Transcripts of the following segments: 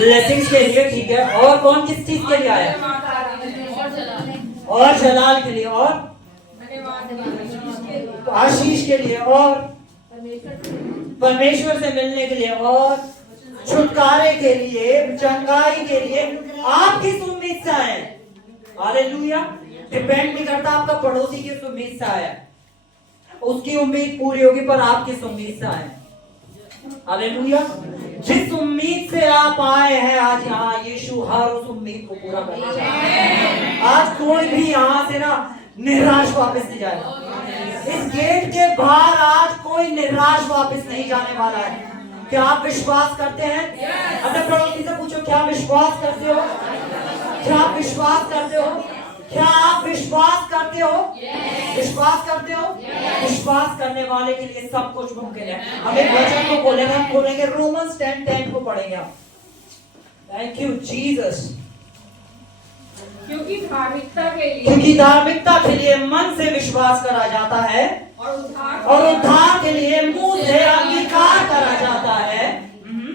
Blessings के लिए, ठीक है। और कौन किस चीज के लिए आया? और जलाल के लिए, और आशीष के लिए, और परमेश्वर से मिलने के लिए, और छुटकारे के लिए, चंगाई के लिए। आप किस उम्मीद से आए? हालेलुया। डिपेंड नहीं करता आपका पड़ोसी किस उम्मीद से आया, उसकी उम्मीद पूरी होगी, पर आप किस उम्मीद से आए? हालेलुया। जिस उम्मीद से आप आए हैं आज यहाँ, यीशु हर उस उम्मीद को पूरा करेगा। आज कोई भी यहाँ से ना निराश वापस नहीं जाएगा। इस गेट के बाहर आज कोई निराश वापस नहीं जाने वाला है। क्या आप विश्वास करते हैं? अपने पड़ोसी से पूछो, क्या विश्वास करते हो? क्या आप विश्वास करते हो? क्या आप विश्वास करते हो? विश्वास करते हो? विश्वास करने वाले के लिए सब कुछ मुमकिन है। हम एक वचन को खोलेंगे रोमन्स 10:10 को पढ़ेंगे हम। Thank you Jesus. क्योंकि धार्मिकता के लिए मन से विश्वास करा जाता है, और उद्धार के लिए मुंह से अंगीकार करा जाता है।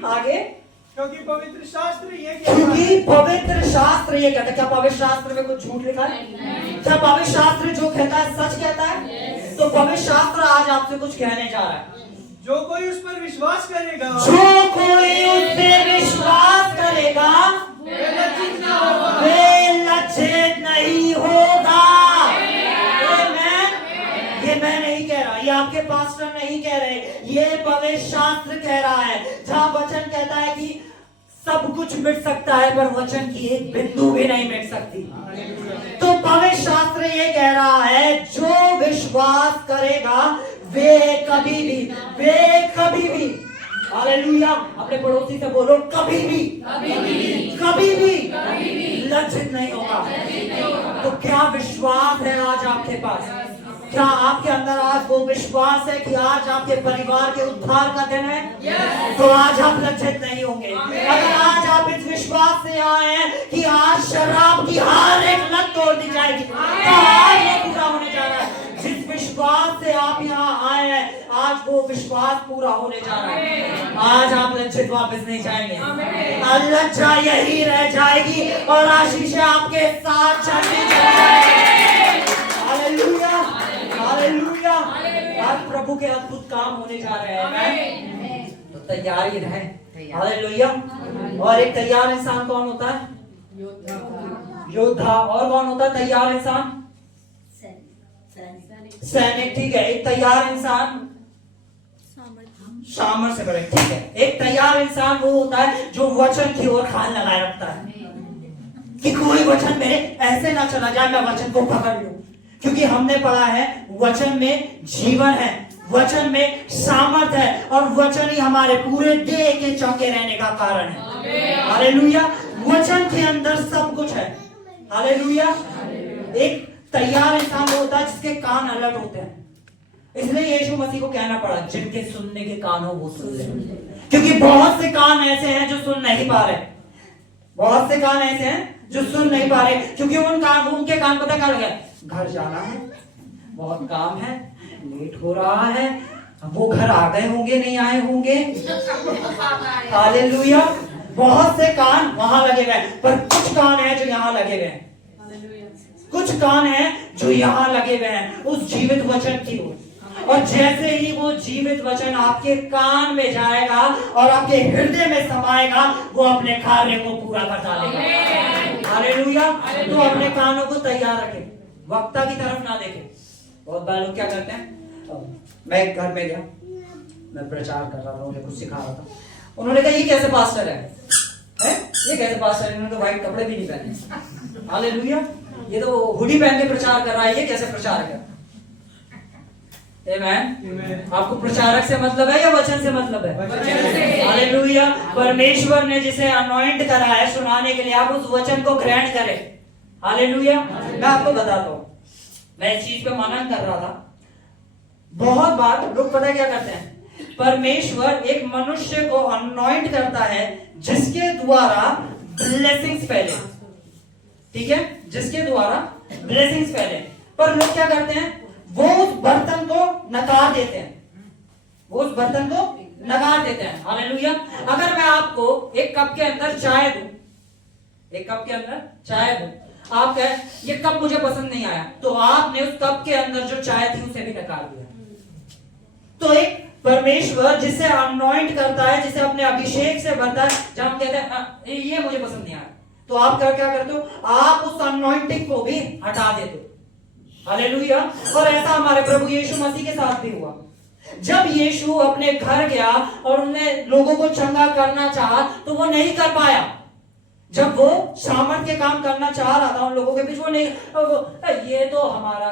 आगे, क्योंकि पवित्र शास्त्र ये कहता है। क्या पवित्र शास्त्र में कुछ झूठ लिखा है? क्या पवित्र शास्त्र जो कहता है सच कहता है? तो पवित्र शास्त्र आज आपसे कुछ कहने जा रहा है। जो कोई उस पर विश्वास करेगा, वे लज्जित नहीं होगा। ये मैं नहीं कह रहा, ये आपके पास्टर नहीं कह रहे, ये पवित्र शास्त्र कह रहा है। जहाँ वचन कहता है कि सब कुछ मिट सकता है, पर वचन की एक बिंदु भी नहीं मिट सकती। तो पवित्र शास्त्र ये कह रहा है, जो विश्वास करेगा वे कभी भी हालेलुया। अपने पड़ोसी से बोलो, कभी भी लज्जित नहीं होगा। तो क्या विश्वास है आज आपके पास? क्या आपके अंदर आज वो विश्वास है कि आज आपके परिवार के उद्धार का दिन है? तो आज आप लज्जित नहीं होंगे। अगर आज आप इस विश्वास से आए हैं कि आज शराब की हर एक लत तोड़ दी जाएगी, तो आज वो पूरा होने जा रहा है। जिस विश्वास से आप यहाँ आए हैं, आज वो विश्वास पूरा होने जा रहा है। आज आप लज्जित वापस नहीं जाएंगे, लज्जा यही रह जाएगी और आशीष आपके साथ चलती जाएगी। Hallelujah, hallelujah. आज प्रभु के अद्भुत काम होने जा रहे हैं, तो तैयार ही रहें। हालेलुया। और एक तैयार इंसान कौन होता है? योद्धा। और कौन होता है तैयार इंसान? सैनिक। ठीक है। एक तैयार इंसान सामर्थ्य से बड़े, ठीक है। एक तैयार इंसान वो होता है जो वचन की ओर ख्याल लगाए रखता है कि कोई वचन मेरे ऐसे ना चला जाए, मैं वचन को पकड़ लूं। क्योंकि हमने पढ़ा है वचन में जीवन है, वचन में सामर्थ है, और वचन ही हमारे पूरे देह के चौके रहने का कारण है। हालेलुया। वचन के अंदर सब कुछ है। हालेलुया। एक तैयार इंसान होता है जिसके कान अलर्ट होते हैं। इसलिए यीशु मसीह को कहना पड़ा, जिनके सुनने के कान हो वो सुन ले। क्योंकि बहुत से कान ऐसे हैं जो सुन नहीं पा रहे, बहुत से कान ऐसे हैं जो सुन नहीं पा रहे, क्योंकि उनके कान पता क्या लगा, घर जाना है, बहुत काम है, लेट हो रहा है, वो घर आ गए होंगे नहीं आए होंगे। हालेलुया। बहुत से कान वहां लगे हुए, पर कुछ कान है जो यहाँ लगे हुए हैं। कुछ कान है जो यहाँ लगे हुए हैं उस जीवित वचन की ओर। और जैसे ही वो जीवित वचन आपके कान में जाएगा और आपके हृदय में समाएगा, वो अपने कार्य को पूरा कर डालेगा। हालेलुया। तो अपने कानों को तैयार रखें, वक्ता की तरफ ना देखें। बहुत बार लोग क्या करते हैं, मैं एक घर में गया, मैं प्रचार कर रहा था, उन्हें कुछ सिखा रहा था। उन्होंने कहा ये कैसे पास्टर है? ये कैसे पास्टर है? इन्होंने तो व्हाइट कपड़े भी नहीं पहने। हालेलुया। ये तो हुडी पहन के प्रचार कर रहा है, ये कैसे प्रचारक है? आमेन। आपको प्रचारक से मतलब है या वचन से मतलब है? हालेलुया। परमेश्वर ने जिसे अनॉइंट करा है सुनाने के लिए, आप उस वचन को ग्रहण करें। हालेलुया। मैं आपको बताता हूँ, मैं इस चीज पे मनन कर रहा था। बहुत बार लोग पता क्या करते हैं, परमेश्वर एक मनुष्य को अनॉइंट करता है जिसके द्वारा ब्लेसिंग्स फैले, ठीक है, जिसके द्वारा ब्लेसिंग्स फैले। पर लोग क्या करते हैं, वो उस बर्तन को नकार देते हैं, वो उस बर्तन को नकार देते हैं। हालेलुया। अगर मैं आपको एक कप के अंदर चाय दूं, एक कप के अंदर चाय दूं, आप कहें ये कप मुझे पसंद नहीं आया, तो आपने उस कप के अंदर जो चाय थी उसे भी नकार दिया। तो एक परमेश्वर जिसे अनॉइंट करता है, जिसे अपने अभिषेक से भरता है, जब हम कहते हैं ये मुझे पसंद नहीं आया, तो आप क्या करते हो, आप उस अनॉइंटिंग को भी हटा देते हो। हालेलुया। और ऐसा हमारे प्रभु यीशु मसीह के साथ भी हुआ। जब यीशु अपने घर गया और उन्होंने लोगों को चंगा करना चाहा तो वो नहीं कर पाया। जब वो सामर्थ के काम करना चाह रहा था उन लोगों के बीच, वो नहीं, ये तो हमारा,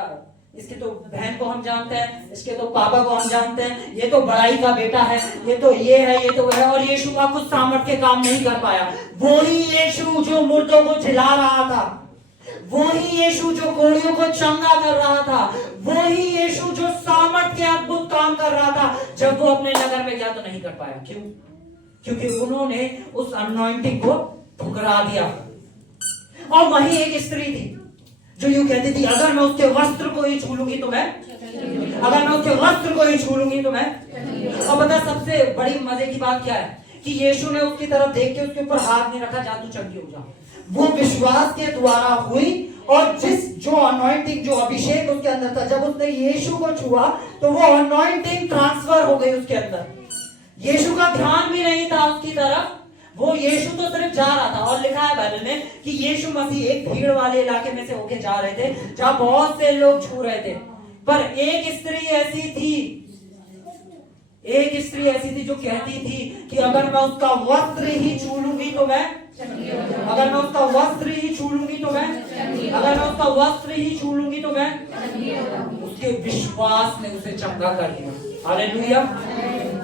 इसके तो बहन को हम जानते हैं, इसके तो पापा को हम जानते हैं, ये तो बड़ाई का बेटा है, ये तो ये है, ये तो है, और यीशु का कुछ सामर्थ के काम नहीं कर पाया। वही यीशु जो मुर्दों को जिला रहा था, वही यीशु जो कोढ़ियों को चंगा कर रहा था, वही यीशु जो सामर्थ के अद्भुत काम कर रहा था, जब वो अपने नगर में गया तो नहीं कर पाया। क्यों? क्योंकि उन्होंने उस अनॉइंटिंग को ठुकरा दिया। और वही एक स्त्री थी जो यूं कहती थी, अगर मैं उसके वस्त्र को ही छू लूंगी तो मैं, अगर मैं उसके वस्त्र को ही छू लूंगी तो मैं। और पता सबसे बड़ी मजे की बात क्या है कि यीशु ने उसकी तरफ देख के उसके ऊपर हाथ नहीं रखा, जा तू चंगी हो जा। वो विश्वास के द्वारा हुई, और जो अनॉइंटिंग, जो अभिषेक उसके अंदर था, जब उसने यीशु को छुआ तो वो अनॉइंटिंग ट्रांसफर हो गई उसके अंदर। यीशु का ध्यान भी नहीं था उसकी तरफ, वो यीशु तो सिर्फ जा रहा था। और लिखा है बाइबल में कि यीशु मसीह एक भीड़ वाले इलाके में से होके जा रहे थे जहां बहुत से लोग छू रहे थे, पर एक स्त्री ऐसी थी, एक स्त्री ऐसी थी जो कहती थी कि अगर मैं उसका वस्त्र ही छू लूंगी तो मैं, अगर मैं उसका वस्त्र ही छू लूंगी तो मैं, अगर मैं उसका वस्त्र ही छू लूंगी तो मैं। उसके विश्वास ने उसे चंगा कर दिया। हालेलुया।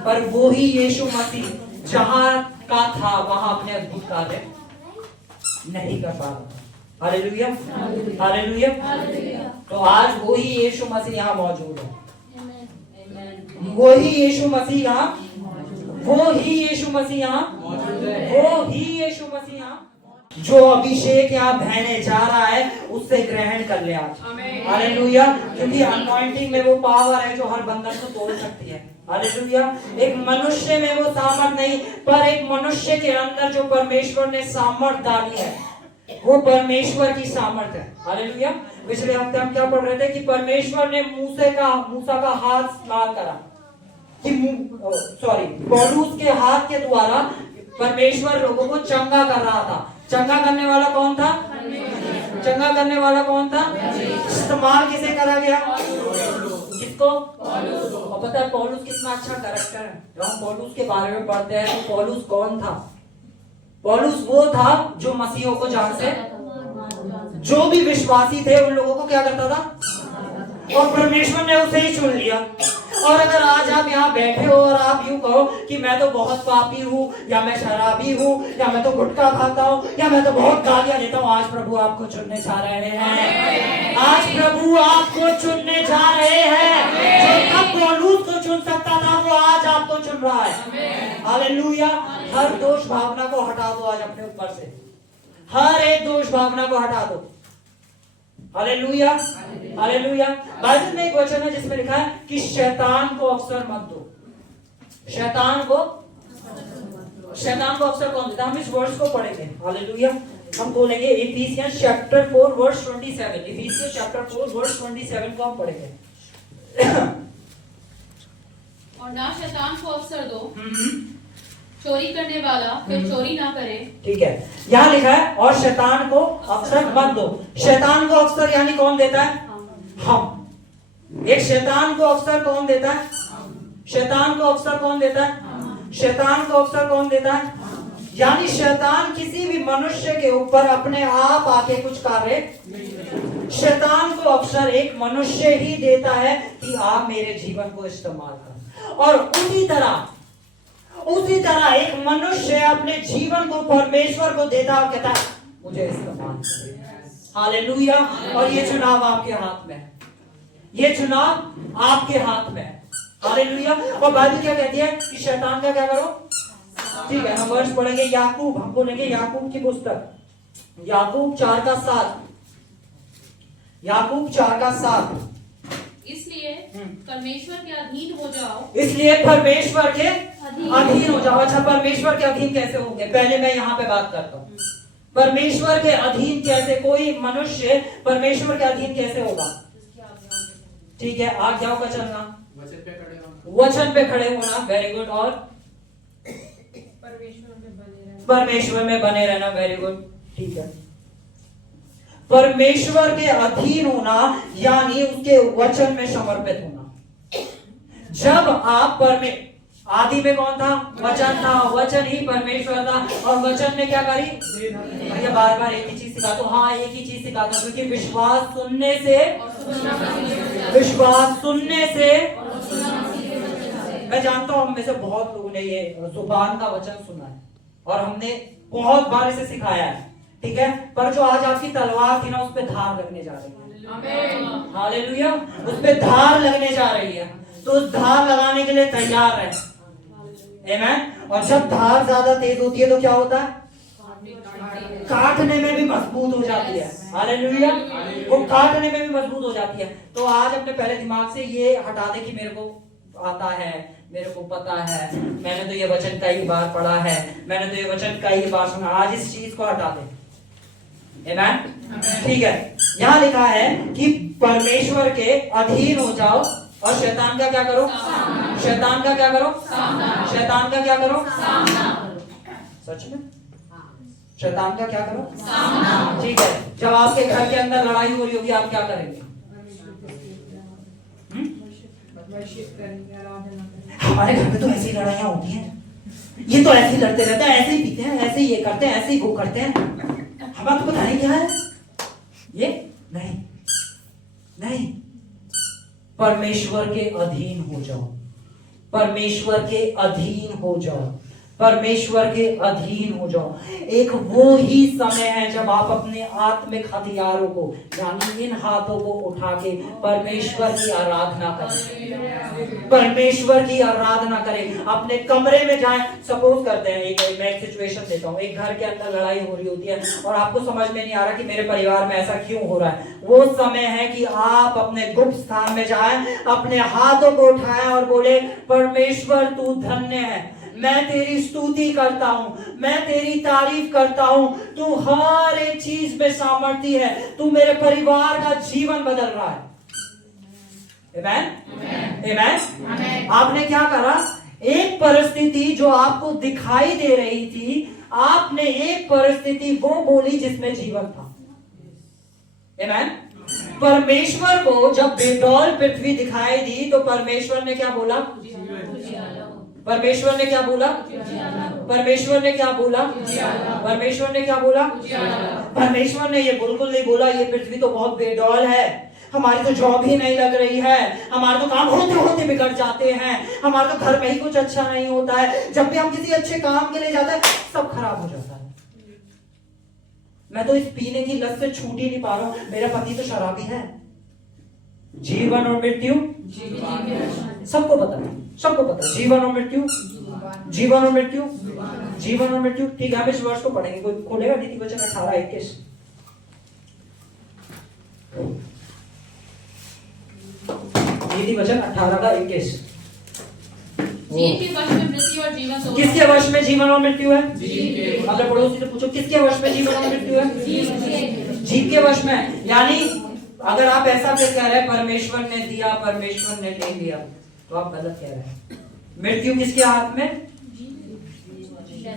पर वो ही यीशु मसीह जहां का था वहां अपने अद्भुत कार्य नहीं कर पा रहा। हालेलुया। हालेलुया। तो आज वही यीशु मसीह यहाँ मौजूद है, वही यीशु मसीह यहाँ, वो ही यीशु मसीह यहाँ, वो ही यीशु मसीह यहाँ। जो अभिषेक यहाँ बहने जा रहा है उससे ग्रहण कर ले आज। हालेलुया। क्योंकि अनॉइंटिंग में वो पावर है जो हर बंधन को तोड़ सकती है। हालेलुया। एक मनुष्य में वो सामर्थ नहीं, पर एक मनुष्य के अंदर जो परमेश्वर ने सामर्थ डाली है वो परमेश्वर की सामर्थ है। हालेलुया। पिछले हफ्ते हम क्या पढ़ रहे थे कि परमेश्वर ने मूसा का हाथ इस्तेमाल करा, कि पौलुस के हाथ के द्वारा परमेश्वर लोगों को चंगा कर रहा था। चंगा करने वाला कौन था? चंगा करने वाला कौन था? इस्तेमाल किसे करा गया? किसको? और पता है पौलुस कितना अच्छा कैरेक्टर है। जब हम पौलुस के बारे में पढ़ते हैं तो पौलुस कौन था? पौलुस वो था जो मसीहों को जहां से, जो भी विश्वासी थे उन लोगों को क्या करता था, और परमेश्वर ने उसे ही चुन लिया। और अगर आज आप यहाँ बैठे हो और आप यूं कहो कि मैं तो बहुत पापी हूँ, या मैं शराबी हूँ, या मैं तो गुटखा खाता हूँ, या मैं तो बहुत गालियां देता हूँ, आज प्रभु आपको चुनने जा रहे हैं। आज प्रभु आपको चुनने जा रहे हैं। जो तब पौलुस को चुन सकता था वो आज आपको चुन रहा है। हालेलुया। हर दोष भावना को हटा दो आज अपने ऊपर से, हर एक दोष भावना को हटा दो। हालेलुया। हालेलुया। बाइबल में एक वचन है जिसमें लिखा है कि शैतान को अवसर मत दो। शैतान को अवसर कौन देता? हम इस वर्ष को पढ़ेंगे। हालेलुया। हम बोलेंगे Ephesians chapter 4 verse 27। Ephesians chapter 4 verse 27 को हम पढ़ेंगे। और ना शैतान को अवसर दो, चोरी करने वाला फिर चोरी ना करे। ठीक है, यहाँ लिखा है और शैतान को अवसर मत दो। शैतान को अवसर यानी कौन देता है? हम। एक शैतान को अवसर कौन देता है? शैतान को अवसर कौन देता है? शैतान को अवसर कौन देता है? यानी शैतान किसी भी मनुष्य के ऊपर अपने आप आके कुछ कार्य, शैतान को अवसर एक मनुष्य ही देता है कि आप मेरे जीवन को इस्तेमाल करो। और उसी तरह एक मनुष्य अपने जीवन को परमेश्वर को देता और कहता है मुझे इस्तेमाल करो। हालेलुया। और ये चुनाव आपके हाथ में है, ये चुनाव आपके हाथ में है। हालेलुया। और बाइबल क्या कहती है कि शैतान का क्या करो? ठीक है, हम वर्ष पढ़ेंगे याकूब, हम बोलेंगे याकूब की पुस्तक, याकूब 4 का 7। याकूब 4 का 7। इसलिए हम्म। परमेश्वर के अधीन हो जाओ। इसलिए परमेश्वर के अधीन हो जाओ। अच्छा, परमेश्वर के अधीन कैसे होंगे? पहले मैं यहाँ पे बात करता हूँ, परमेश्वर के अधीन कैसे? कोई मनुष्य परमेश्वर के अधीन कैसे होगा? ठीक है, आज्ञाओं का चलना, वचन पे खड़े होना, वेरी गुड, और परमेश्वर में बने रहना, वेरी गुड, ठीक है। परमेश्वर के अधीन होना यानी उसके वचन में समर्पित होना। जब आप आदि में कौन था? वचन था, वचन ही परमेश्वर था, और वचन ने क्या करी? भैया बार बार एक ही चीज सिखाता हूं, हाँ एक ही चीज सिखाता हूं, क्योंकि विश्वास सुनने से मैं जानता हूं हम में से बहुत लोगों ने ये जुबान का वचन सुना है और हमने बहुत बार इसे सिखाया है, ठीक है, पर जो आज आपकी तलवार थी ना, उस पे धार लगने जा रही है। हालेलुया, उस पे धार लगने जा रही है, तो उस धार लगाने के लिए तैयार रहे। आमीन। और जब धार ज्यादा तेज होती है तो क्या होता है? काटने में भी मजबूत हो जाती है। हालेलुया, वो काटने में भी मजबूत हो जाती है। तो आज अपने पहले दिमाग से ये हटा दे कि मेरे को आता है, मेरे को पता है, मैंने तो ये वचन कई बार पढ़ा है, मैंने तो ये वचन कई बार सुना। आज इस चीज को हटा दे। आमीन, ठीक है। यहाँ लिखा है कि परमेश्वर के अधीन हो जाओ और शैतान का क्या करो? शैतान का क्या करो? शैतान का क्या करो? सच में शैतान का क्या करो? ठीक है। जब आपके घर के अंदर लड़ाई हो रही होगी, आप क्या करेंगे? हमारे घर में तो ऐसी लड़ाइयां होती हैं, ये तो ऐसे ही लड़ते रहते हैं, ऐसे ही पीते हैं, ऐसे ही ये करते हैं, ऐसे ही वो करते हैं। हम आपको बताएं क्या है ये? नहीं नहीं, परमेश्वर के अधीन हो जाओ, परमेश्वर के अधीन हो जाओ, परमेश्वर के अधीन हो जाओ। एक वो ही समय है जब आप अपने आत्मिक हथियारों को यानी इन हाथों को उठा के परमेश्वर की आराधना करें, परमेश्वर की आराधना करें। अपने कमरे में जाएं। सपोज करते हैं मैं एक सिचुएशन देता हूँ, एक घर के अंदर लड़ाई हो रही होती है और आपको समझ में नहीं आ रहा कि मेरे परिवार में ऐसा क्यों हो रहा है। वो समय है कि आप अपने गुप्त स्थान में जाएं, अपने हाथों को उठाएं और बोले, परमेश्वर तू धन्य है, मैं तेरी स्तुति करता हूं, मैं तेरी तारीफ करता हूं, तू हर एक चीज में सामर्थी है, तू मेरे परिवार का जीवन बदल रहा है। आमीन, आमीन। आपने क्या करा? एक परिस्थिति जो आपको दिखाई दे रही थी, आपने एक परिस्थिति वो बोली जिसमें जीवन था। आमीन। परमेश्वर को जब बेडौल पृथ्वी दिखाई दी तो परमेश्वर ने क्या बोला? परमेश्वर ने क्या बोला? परमेश्वर ने क्या बोला? परमेश्वर ने क्या बोला? परमेश्वर ने ये बिल्कुल नहीं बोला ये पृथ्वी तो बहुत बेडौल है, हमारी तो जॉब ही नहीं लग रही है, हमारे तो काम होते होते बिगड़ जाते हैं, हमारे तो घर में ही कुछ अच्छा नहीं होता है, जब भी हम किसी अच्छे काम के लिए जाते हैं सब खराब हो जाता है, मैं तो इस पीने की लत से छूट ही नहीं पा रहा हूं, मेरा पति तो शराबी है। जीवन और मृत्यु सबको पता है, सबको पता है। जीवन और मृत्यु, जीवन और मृत्यु, जीवन और मृत्यु। ठीक है, हम इस वर्ष को पढ़ेंगे। कोई खोलेगा नीति वचन 18:21? नीति वचन 18:21। जिनके वश में मृत्यु और जीवन दोनों। किसके वश में जीवन और मृत्यु है? अपने पड़ोसी से पूछो किसके वश में जीवन और मृत्यु है? जीव के वश में। यानी अगर आप ऐसा फिर कह रहे हैं परमेश्वर ने दिया, परमेश्वर ने ले लिया, तो आप गलत कह रहे हैं। मृत्यु किसके हाथ में?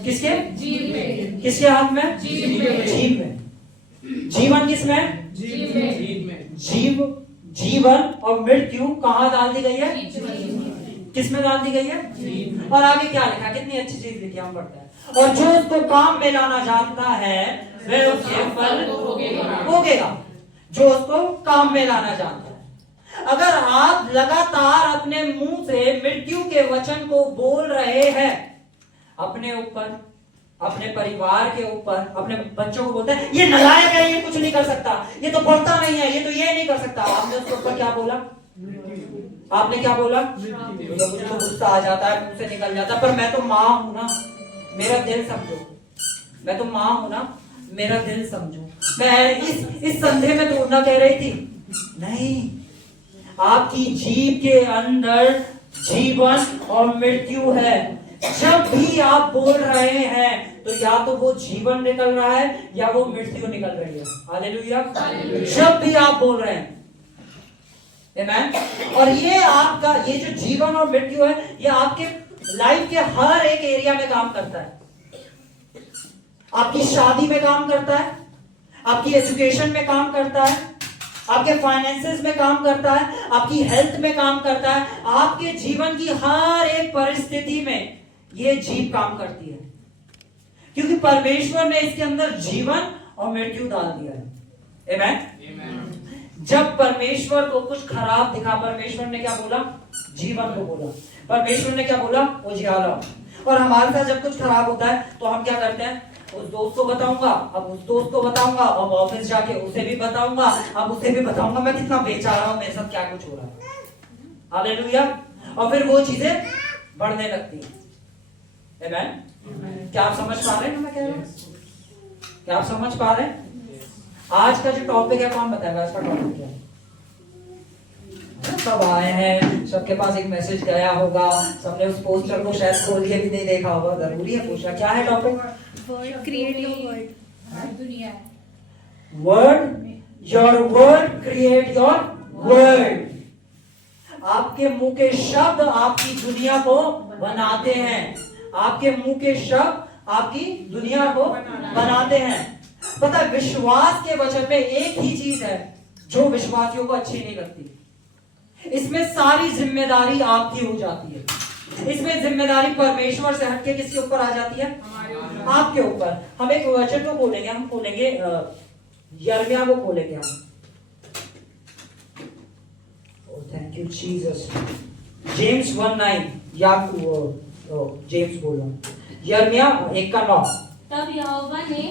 किसके? जीव में। किसके हाथ में? जीव में। जीव में। जीवन किसमें? जीव में। जीव, जीवन और मृत्यु कहाँ डाल दी गई है? किसमें डाल दी गई है? और आगे क्या लिखा? कितनी अच्छी चीज लिखी, हम पढ़ते हैं। और जो उसको काम में लाना जानता है वह उसके फल भोगेगा, जो उसको काम में लाना जानता है। अगर आप लगातार अपने मुंह से मृत्यु के वचन को बोल रहे हैं अपने ऊपर, अपने परिवार के ऊपर, अपने बच्चों को बोलते हैं ये नालायक है, ये कुछ नहीं कर सकता, ये तो पढ़ता नहीं है, ये तो ये नहीं कर सकता, आपने उसके ऊपर क्या बोला? आपने क्या बोला? मुझे तो गुस्सा आ जाता है, मुंह से निकल जाता है, पर मैं तो माँ हूं ना, मेरा दिल समझो, मैं तो माँ हूं ना, मेरा दिल समझो। मैं इस संदेह में तो ना कह रही थी नहीं, आपकी जीभ के अंदर जीवन और मृत्यु है। जब भी आप बोल रहे हैं तो या तो वो जीवन निकल रहा है या वो मृत्यु निकल रही है। हालेलुया। जब भी आप बोल रहे हैं, आमीन। और ये आपका ये जो जीवन और मृत्यु है, ये आपके लाइफ के हर एक एरिया में काम करता है। आपकी शादी में काम करता है, आपकी एजुकेशन में काम करता है, आपके फाइनेंसेस में काम करता है, आपकी हेल्थ में काम करता है, आपके जीवन की हर एक परिस्थिति में ये जीव काम करती है, क्योंकि परमेश्वर ने इसके अंदर जीवन और मृत्यु डाल दिया है। आमीन। जब परमेश्वर को कुछ खराब दिखा, परमेश्वर ने क्या बोला? जीवन को बोला। परमेश्वर ने क्या बोला? उजियाला। और हमारे साथ जब कुछ खराब होता है तो हम क्या करते हैं? उस दोस्त को बताऊंगा, अब उस दोस्त को बताऊंगा, अब ऑफिस जाके उसे भी बताऊंगा, अब उसे भी बताऊंगा मैं कितना बेचारा हूं, मेरे साथ क्या कुछ हो रहा है। हालेलुया। और फिर वो चीजें बढ़ने लगती हैं। आमीन। क्या आप समझ पा रहे हैं मैं कह रहा हूं? क्या आप समझ पा रहे हैं? आज का जो टॉपिक है, कौन बताएगा इसका टॉपिक क्या है? सब आए हैं, सबके पास एक मैसेज गया होगा, सबने उस पोस्टर को शायद खोल के भी नहीं देखा होगा। जरूरी है पूछना क्या है topic? Word, create your word. दुनिया word, your word create your world. आपके मुंह के शब्द आपकी दुनिया को बनाते हैं। आपके मुंह के शब्द आपकी दुनिया को बनाते हैं। पता है, विश्वास के वचन में एक ही चीज है जो विश्वासियों को अच्छी नहीं लगती। इसमें सारी जिम्मेदारी आपकी हो जाती है। इसमें जिम्मेदारी परमेश्वर से हटके किसके ऊपर आ जाती है? आपके ऊपर। हम एक वचन को खोलेंगे, हम खोलेंगे यिर्मयाह को खोलेंगे हम। Thank you Jesus. जेम्स 1:9 या जेम्स बोलो। यिर्मयाह 1:9। तब यहोवा ने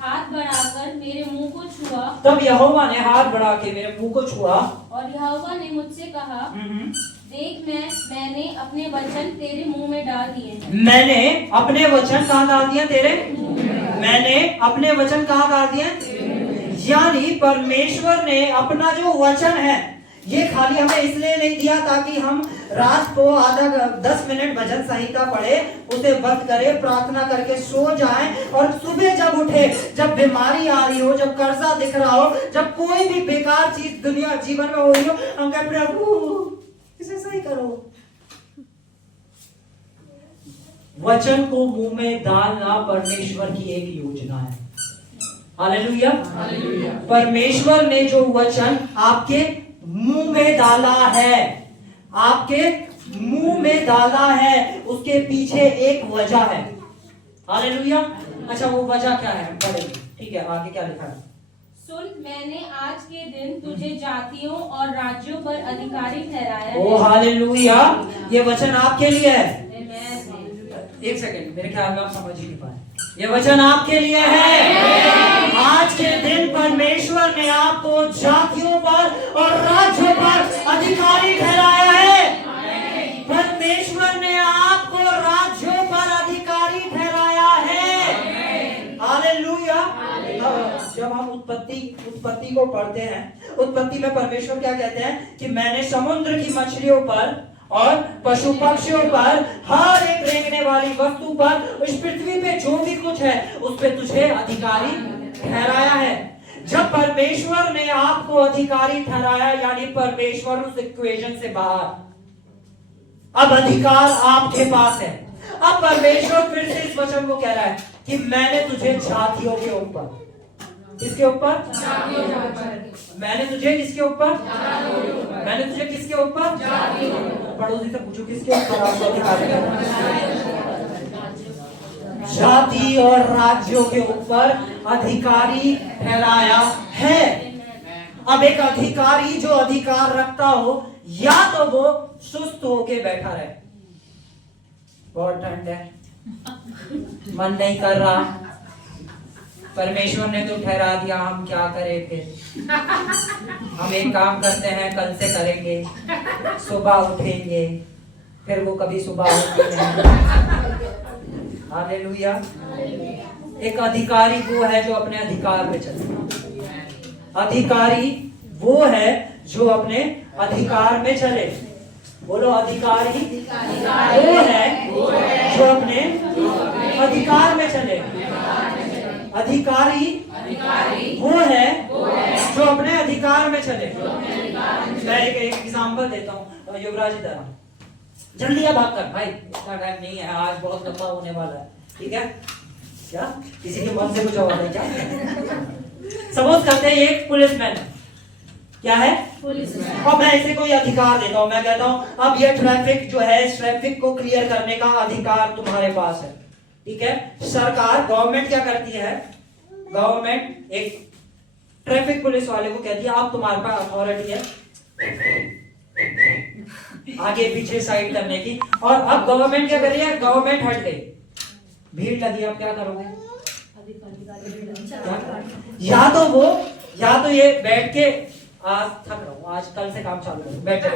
हाथ बढ़ाकर मेरे मुंह को छुआ। तब यहोवा ने हाथ बढ़ा के मेरे मुंह को छुआ। और यहोवा ने मुझसे कहा, देख मैंने अपने वचन तेरे मुंह में डाल दिए हैं। मैंने अपने वचन कहाँ डाल दिए तेरे? मैंने अपने वचन कहाँ डाल दिए? यानी परमेश्वर ने अपना जो वचन है, ये खाली हमें इसलिए नहीं दिया ताकि हम रात को आधा 10 मिनट भजन संहिता पढ़े, उसे बंद करे, प्रार्थना करके सो जाएं, और सुबह जब उठे, जब बीमारी आ रही हो, जब कर्जा दिख रहा हो, जब कोई भी बेकार चीज दुनिया जीवन में हो रही हो, हम कहें प्रभु इसे सही करो। वचन को मुंह में डालना परमेश्वर की एक योजना है। हालेलुया। परमेश्वर ने जो वचन आपके मुंह में डाला है, आपके मुंह में डाला है, उसके पीछे एक वजह है। हालेलुया। अच्छा, वो वजह क्या है? पढ़ेंगे। ठीक है, आगे क्या लिखा है? सुन, मैंने आज के दिन तुझे जातियों और राज्यों पर अधिकारी ठहराया है। ओ हालेलुया। ये वचन आपके लिए है। आमीन। एक सेकंड, मेरे ख्याल में आप समझ ही नहीं पाए। ये वचन आपके लिए है। आज के दिन परमेश्वर ने आपको जातियों पर और राज्यों पर अधिकारी ठहराया है। परमेश्वर ने आपको राज्यों पर अधिकारी ठहराया है। हालेलुया। जब हम उत्पत्ति को पढ़ते हैं, उत्पत्ति में परमेश्वर क्या कहते हैं कि मैंने समुद्र की मछलियों पर और पशु पक्षियों पर, हर एक रेंगने वाली वस्तु पर, इस पृथ्वी पे जो भी कुछ है उस पे तुझे अधिकारी ठहराया है। जब परमेश्वर ने आपको अधिकारी ठहराया, यानी परमेश्वर उस इक्वेशन से बाहर, अब अधिकार आपके पास है। अब परमेश्वर फिर से इस वचन को कह रहा है कि मैंने तुझे जातियों के ऊपर, किसके ऊपर? मैंने तुझे किसके ऊपर? मैंने तुझे किसके ऊपर? पड़ोसी से पूछो किसके ऊपर आपको अधिकार है? जाति और राज्यों के ऊपर अधिकारी ठहराया है। अब एक अधिकारी जो अधिकार रखता हो, या तो वो सुस्त होके बैठा रहे, बहुत ठंड है, मन नहीं कर रहा, परमेश्वर ने तो ठहरा दिया, हम क्या करें फिर, हम एक काम करते हैं, कल से करेंगे, सुबह उठेंगे, फिर वो कभी सुबह होती नहीं। हालेलुया। एक अधिकारी वो है जो अपने अधिकार पे चले। अधिकारी वो है जो अपने अधिकार में चले। बोलो अधिकारी वो है जो अपने अधिकार में चले। अधिकारी वो है जो अपने अधिकार में चले। मैं एक एग्जाम्पल देता हूँ, युवराज इधर आ। जल्दी आ, बात कर भाई, इतना टाइम नहीं है, आज बहुत लंबा होने वाला है, ठीक है? क्या किसी के मन से कुछ और है क्या? सपोज करते हैं एक पुलिसमैन क्या है, पुलिसमैन, और मैं इसे कोई अधिकार देता हूँ। मैं कहता हूँ अब ये ट्रैफिक जो है, इस ट्रैफिक को क्लियर करने का अधिकार तुम्हारे पास है, ठीक है? सरकार, गवर्नमेंट क्या करती है? गवर्नमेंट एक ट्रैफिक पुलिस वाले को कहती है आप, तुम्हारे पास अथॉरिटी है आगे पीछे साइड करने की। और अब गवर्नमेंट क्या कर रही है? गवर्नमेंट हट गई, भीड़ लगी, अब क्या करोगे? या तो ये बैठ के आज थक रहा हूँ, आज कल से काम चालू करो, बैठे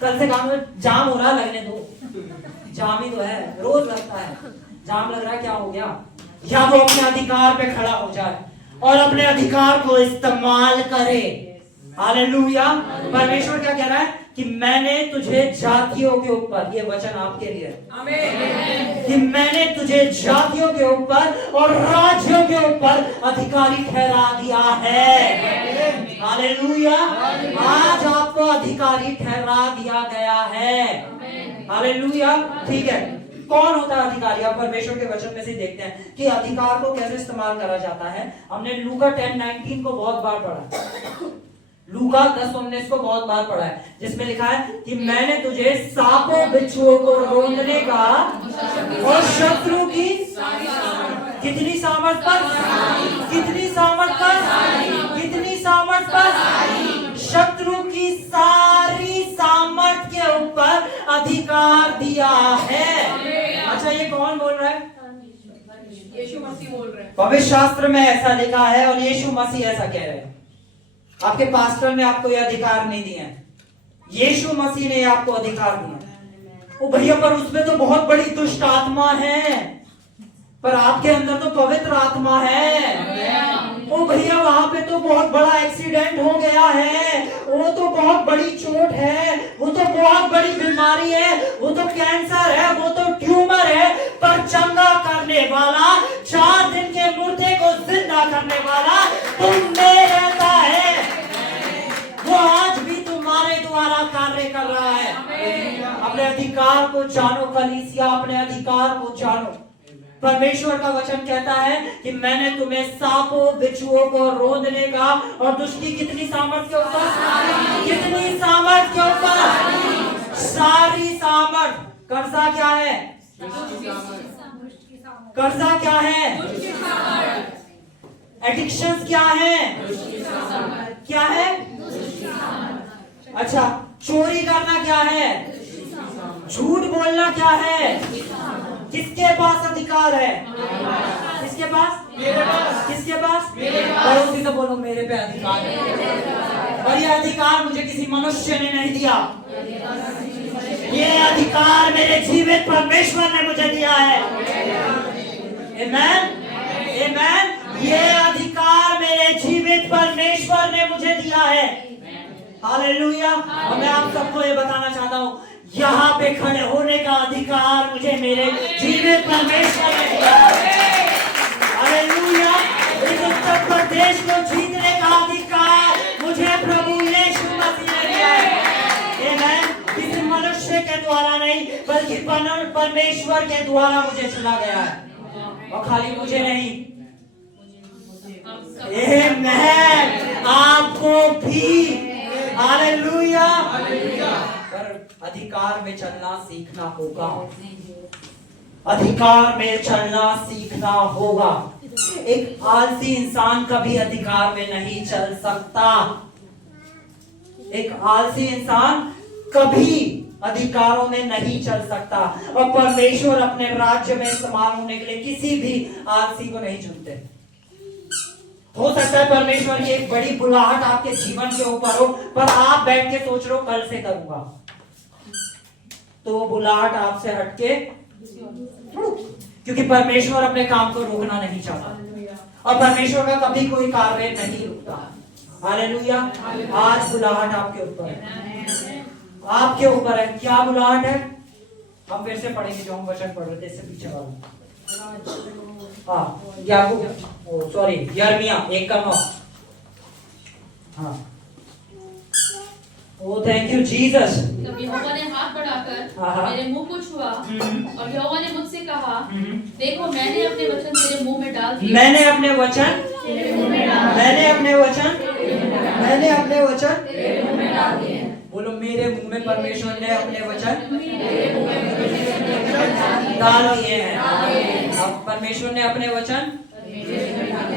कल से काम, जाम हो रहा, लगने दो, जाम ही तो है, रोज लगता है, जाम लग रहा है, क्या हो गया? या वो अपने अधिकार पे खड़ा हो जाए और अपने अधिकार को इस्तेमाल करे। हालेलुया। परमेश्वर क्या कह रहा है कि मैंने तुझे जातियों के ऊपर, ये वचन आपके लिए, आमीन, कि मैंने तुझे जातियों के ऊपर और राज्यों के ऊपर अधिकारी ठहरा दिया है। हालेलुया। आज आपको अधिकारी ठहरा दिया गया है। हालेलुया। ठीक है, कौन होता है अधिकारी? आप परमेश्वर के वचन में से देखते हैं कि अधिकार को कैसे इस्तेमाल करा जाता है। हमने लूका 10:19 को बहुत बार पढ़ा, लूका 10:19 को बहुत बार पढ़ा है, जिसमें लिखा है कि मैंने तुझे सांपों बिच्छुओं को रोंदने का और शत्रु की कितनी सामर्थ पर, कितनी सामर्थ पर, कितनी सामर्थ पर, शत्रु की सारी सामर्थ के ऊपर अधिकार दिया है। अच्छा, ये कौन बोल रहा है? यीशु मसीह बोल रहे हैं। पवित्र शास्त्र में ऐसा लिखा है और यीशु मसीह ऐसा कह रहे हैं। आपके पास्टर ने आपको यह अधिकार नहीं दिया, यीशु मसीह ने आपको अधिकार दिया। ओ भैया, पर उसमें तो बहुत बड़ी दुष्ट आत्मा है, पर आपके अंदर तो पवित्र आत्मा है। ओ भैया, वहां पे तो बहुत बड़ा एक्सीडेंट हो गया है, वो तो बहुत बड़ी चोट है, वो तो बहुत बड़ी बीमारी है, वो तो कैंसर है, वो तो ट्यूमर है, पर चंगा करने वाला, 4 दिन के मुर्दे को जिंदा करने वाला तुम में रहता है। वो आज भी तुम्हारे द्वारा कार्य कर रहा है। अपने अधिकार को जानो कलीसिया, अपने अधिकार को जानो। परमेश्वर का वचन कहता है कि मैंने तुम्हें सांपों बिच्छुओं को रोंदने का और दुष्ट की कितनी सामर्थ के ऊपर, कितनी सामर्थ के ऊपर, सारी सामर्थ। कर्जा क्या है? कर्जा क्या है? एडिक्शंस क्या है? क्या है? अच्छा, चोरी करना क्या है? झूठ बोलना क्या है? किसके पास अधिकार है? किसके पास? मेरे पास। किसके पास? मेरे पास। पड़ोसी से बोलो मेरे पे अधिकार है, और ये अधिकार मुझे किसी मनुष्य ने नहीं दिया, ये अधिकार मेरे जीवित परमेश्वर ने मुझे दिया है। आमेन, आमेन। ये अधिकार मेरे जीवित परमेश्वर ने मुझे दिया है। हालेलुया। और मैं आप सबको ये बताना चाहता हूँ, यहाँ पे खड़े होने का अधिकार मुझे मेरे जीवित परमेश्वर ने दिया है। हालेलुया। इस उत्तर प्रदेश को जीतने का अधिकार मुझे प्रभु यीशु मसीह ने दिया है। आमेन। किसी मनुष्य के द्वारा नहीं, बल्कि परमेश्वर के द्वारा मुझे चुना गया है, और खाली मुझे नहीं, आमेन, आपको भी। हालेलुया। पर अधिकार में चलना सीखना होगा, अधिकार में चलना सीखना होगा। एक आलसी इंसान कभी अधिकार में नहीं चल सकता। एक आलसी इंसान कभी अधिकारों में नहीं चल सकता, और परमेश्वर अपने राज्य में इस्तेमाल होने के लिए किसी भी आलसी को नहीं चुनते। हो सकता है परमेश्वर की एक बड़ी बुलाहट आपके जीवन के ऊपर हो, पर आप बैठ के सोच रहे हो कल से करूंगा, तो वो बुलाहट आपसे हटके, क्योंकि परमेश्वर अपने काम को रोकना नहीं चाहता, और परमेश्वर का कभी कोई कार्य नहीं रुकता। हालेलुया। आज बुलाहट आपके ऊपर है, आपके ऊपर है। क्या बुलाहट है? हम फिर से पढ़ेंगे जो हम वचन पढ़ रहे थे, इससे पीछे वाला। हाँ, याकूब, सॉरी, यिर्मयाह 1:9। हाँ, ओ थैंक यू जीसस। तब यहोवा ने हाथ बढ़ाकर हाँ। मेरे मुंह को छुआ और यहोवा ने मुझसे कहा, देखो मैंने अपने वचन तेरे मुंह में डाल दिए। मैंने अपने वचन बोलो, मेरे मुंह में परमेश्वर ने अपने वचन डाल दिए हैं। अब परमेश्वर ने अपने वचन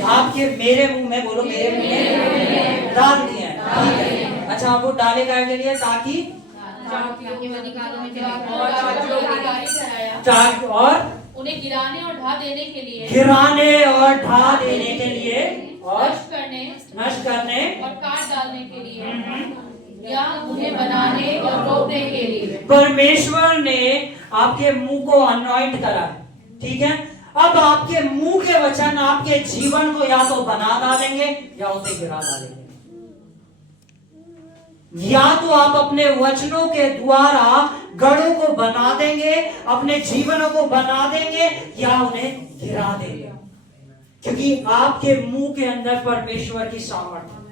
आपके मेरे मुंह में, बोलो मेरे मुंह में डाल दिए हैं। ठीक है, अच्छा, वो डाले काय के लिए? ताकि और उन्हें गिराने और ढा देने के लिए, और नष्ट करने और काट डालने के लिए, या उन्हें बनाने और रोकने के लिए। परमेश्वर ने आपके मुंह को अनॉइंट करा है। ठीक है, अब आपके मुंह के वचन आपके जीवन को या तो बना डालेंगे या उसे गिरा डालेंगे। या तो आप अपने वचनों के द्वारा गढ़ों को बना देंगे, अपने जीवनों को बना देंगे, या उन्हें गिरा देंगे, क्योंकि आपके मुंह के अंदर परमेश्वर की सामर्थ है।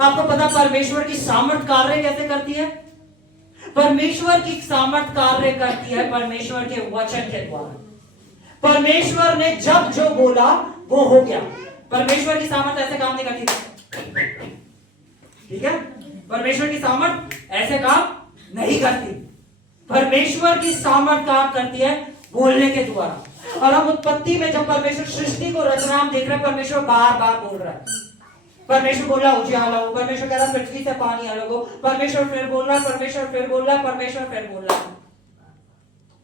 आपको पता परमेश्वर की सामर्थ कार्य कैसे करती है? परमेश्वर की सामर्थ कार्य करती है परमेश्वर के वचन के द्वारा। परमेश्वर ने जब जो बोला वो हो गया। परमेश्वर की सामर्थ ऐसे काम नहीं करती। ठीक है, परमेश्वर की सामर्थ ऐसे काम नहीं करती। परमेश्वर की सामर्थ काम करती है बोलने के द्वारा। और हम उत्पत्ति में जब परमेश्वर सृष्टि को रच रहा है, हम देख रहे हैं परमेश्वर बार बार बोल रहा है। परमेश्वर बोल रहा है उजियाला हो, परमेश्वर कह रहा है पृथ्वी से पानी अलग हो, परमेश्वर फिर बोल रहा है, परमेश्वर फिर बोल रहा है, परमेश्वर फिर बोल रहा है।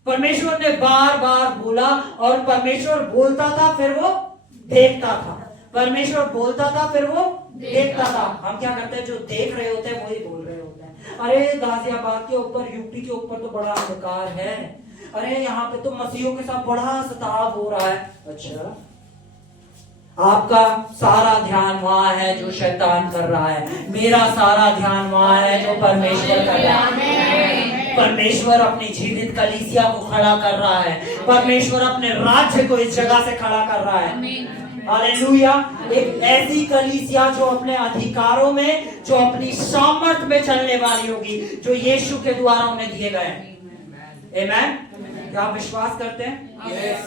परमेश्वर ने बार बार बोला, और परमेश्वर बोलता था फिर वो देखता था। परमेश्वर बोलता था फिर वो देखता था। हम क्या करते हैं? जो देख रहे होते हैं वही बोल रहे होते हैं। अरे गाजियाबाद के ऊपर, यूपी के ऊपर तो बड़ा अंधकार है, अरे यहाँ पे तो मसीहों के साथ बड़ा सताव हो रहा है। अच्छा, आपका सारा ध्यान वहां है जो शैतान कर रहा है, मेरा सारा ध्यान वहां है जो परमेश्वर कर रहा है। परमेश्वर अपनी जीवित कलीसिया को खड़ा कर रहा है। परमेश्वर अपने राज्य को इस जगह से खड़ा कर रहा है। हालेलुया। एक ऐसी कलीसिया जो अपने अधिकारों में, जो अपनी सामर्थ में चलने वाली होगी, जो यीशु के द्वारा उन्हें दिए गए हैं। आमेन। क्या आप विश्वास करते हैं?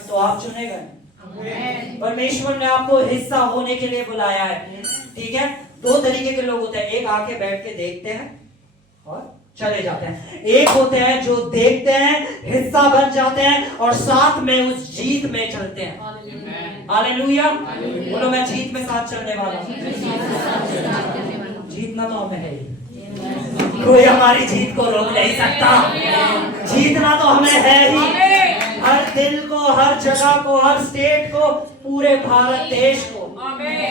तो आप चुने गए। परमेश्वर ने आपको हिस्सा होने के लिए बुलाया है। ठीक है, दो तरीके के लोग होते हैं। एक आके बैठ के देखते हैं और चले जाते हैं। एक होते हैं जो देखते हैं, हिस्सा बन जाते हैं और साथ में उस जीत में चलते हैं। हालेलुया। बोलो, मैं जीत में साथ चलने वाला हूं। जीतना तो हमें है ही, कोई हमारी जीत को रोक नहीं सकता। जीतना तो हमें है ही, हर दिल को, हर जगह को, हर स्टेट को, पूरे भारत देश को।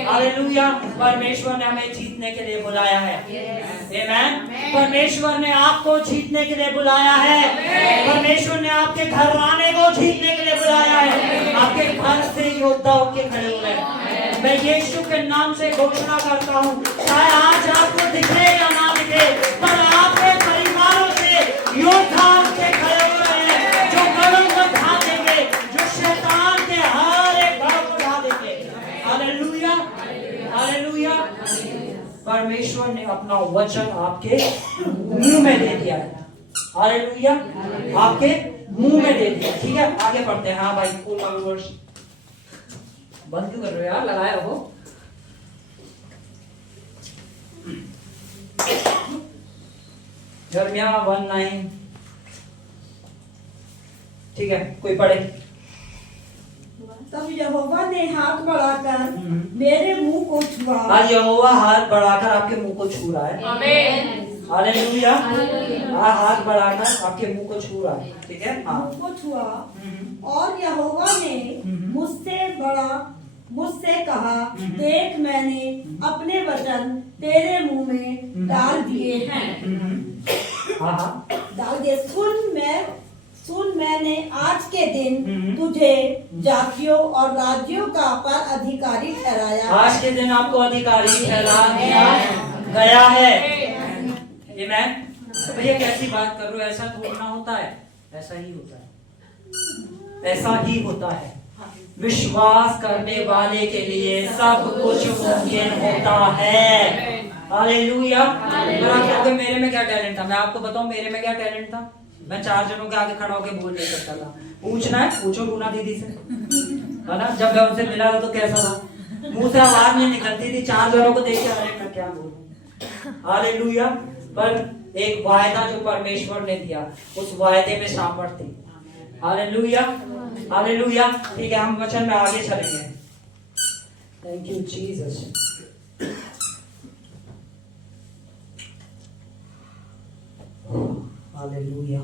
हालेलुया। परमेश्वर ने हमें जीतने के लिए बुलाया है। आमेन। परमेश्वर ने आपको जीतने के लिए बुलाया है। परमेश्वर ने आपके घराने को जीतने के लिए बुलाया है। आपके घर से योद्धा होके खड़े हुए हैं। मैं यीशु के नाम से घोषणा करता हूँ, चाहे आज आपको दिखे या ना दिखे, पर आपके परिवारों से योद्धा होके खड़े हो रहे हैं, जो गढ़ों को ढा देंगे, जो शैतान के हर एक गढ़ को ढा देंगे। Hallelujah, hallelujah. परमेश्वर ने अपना वचन आपके मुंह में दे दिया है। हालेलुया, आपके मुंह में दे दिया। ठीक है, आगे बढ़ते हैं। हाँ भाई, फुल वर्ष बंद क्यों कर रहे हो यार? लगाए हो। यिर्मयाह 1:9। ठीक है, कोई पढ़े? तब यहोवा ने हाथ बढ़ाकर मेरे मुंह को छुआ। आज यहोवा हाथ बढ़ाकर आपके मुंह को छू रहा है। आमीन। हालेलुया। हाथ बढ़ाकर आपके मुंह को छू रहा है। ठीक है, हाँ। मुंह को छुआ, और यहोवा ने मुझसे कहा, देख मैंने अपने वचन तेरे मुंह में डाल दिए हैं। हाँ, डाल दिए। सुन मैंने आज के दिन तुझे जातियों और राज्यों का पर अधिकारी ठहराया। आज के दिन आपको अधिकारी ठहरा दिया गया है। आमीन। भैया कैसी बात कर रहे हो, ऐसा थोड़ा ना होता है, ऐसा ही होता है, ऐसा ही होता है। विश्वास करने वाले के लिए सब कुछ मुमकिन होता है। हालेलुया। और आप कहोगे मेरे में क्या टैलेंट था, मैं आपको बताऊं मेरे में क्या टैलेंट था। मैं 4 जनों के आगे खड़ा होकर बोल नहीं सकता था। पूछना है पूछो रूना दीदी से, है ना। जब मैं उनसे मिला था तो कैसा था, मुंह से आवाज नहीं निकलती थी, 4 जनों को देख के अरे मैं क्या बोलूं। हालेलुया। पर एक वायदा जो परमेश्वर ने दिया, उस वायदे में सामर्थ थी। Hallelujah, hallelujah. ठीक है, हम वचन में आगे चलेंगे। Thank you Jesus. हालेलुया।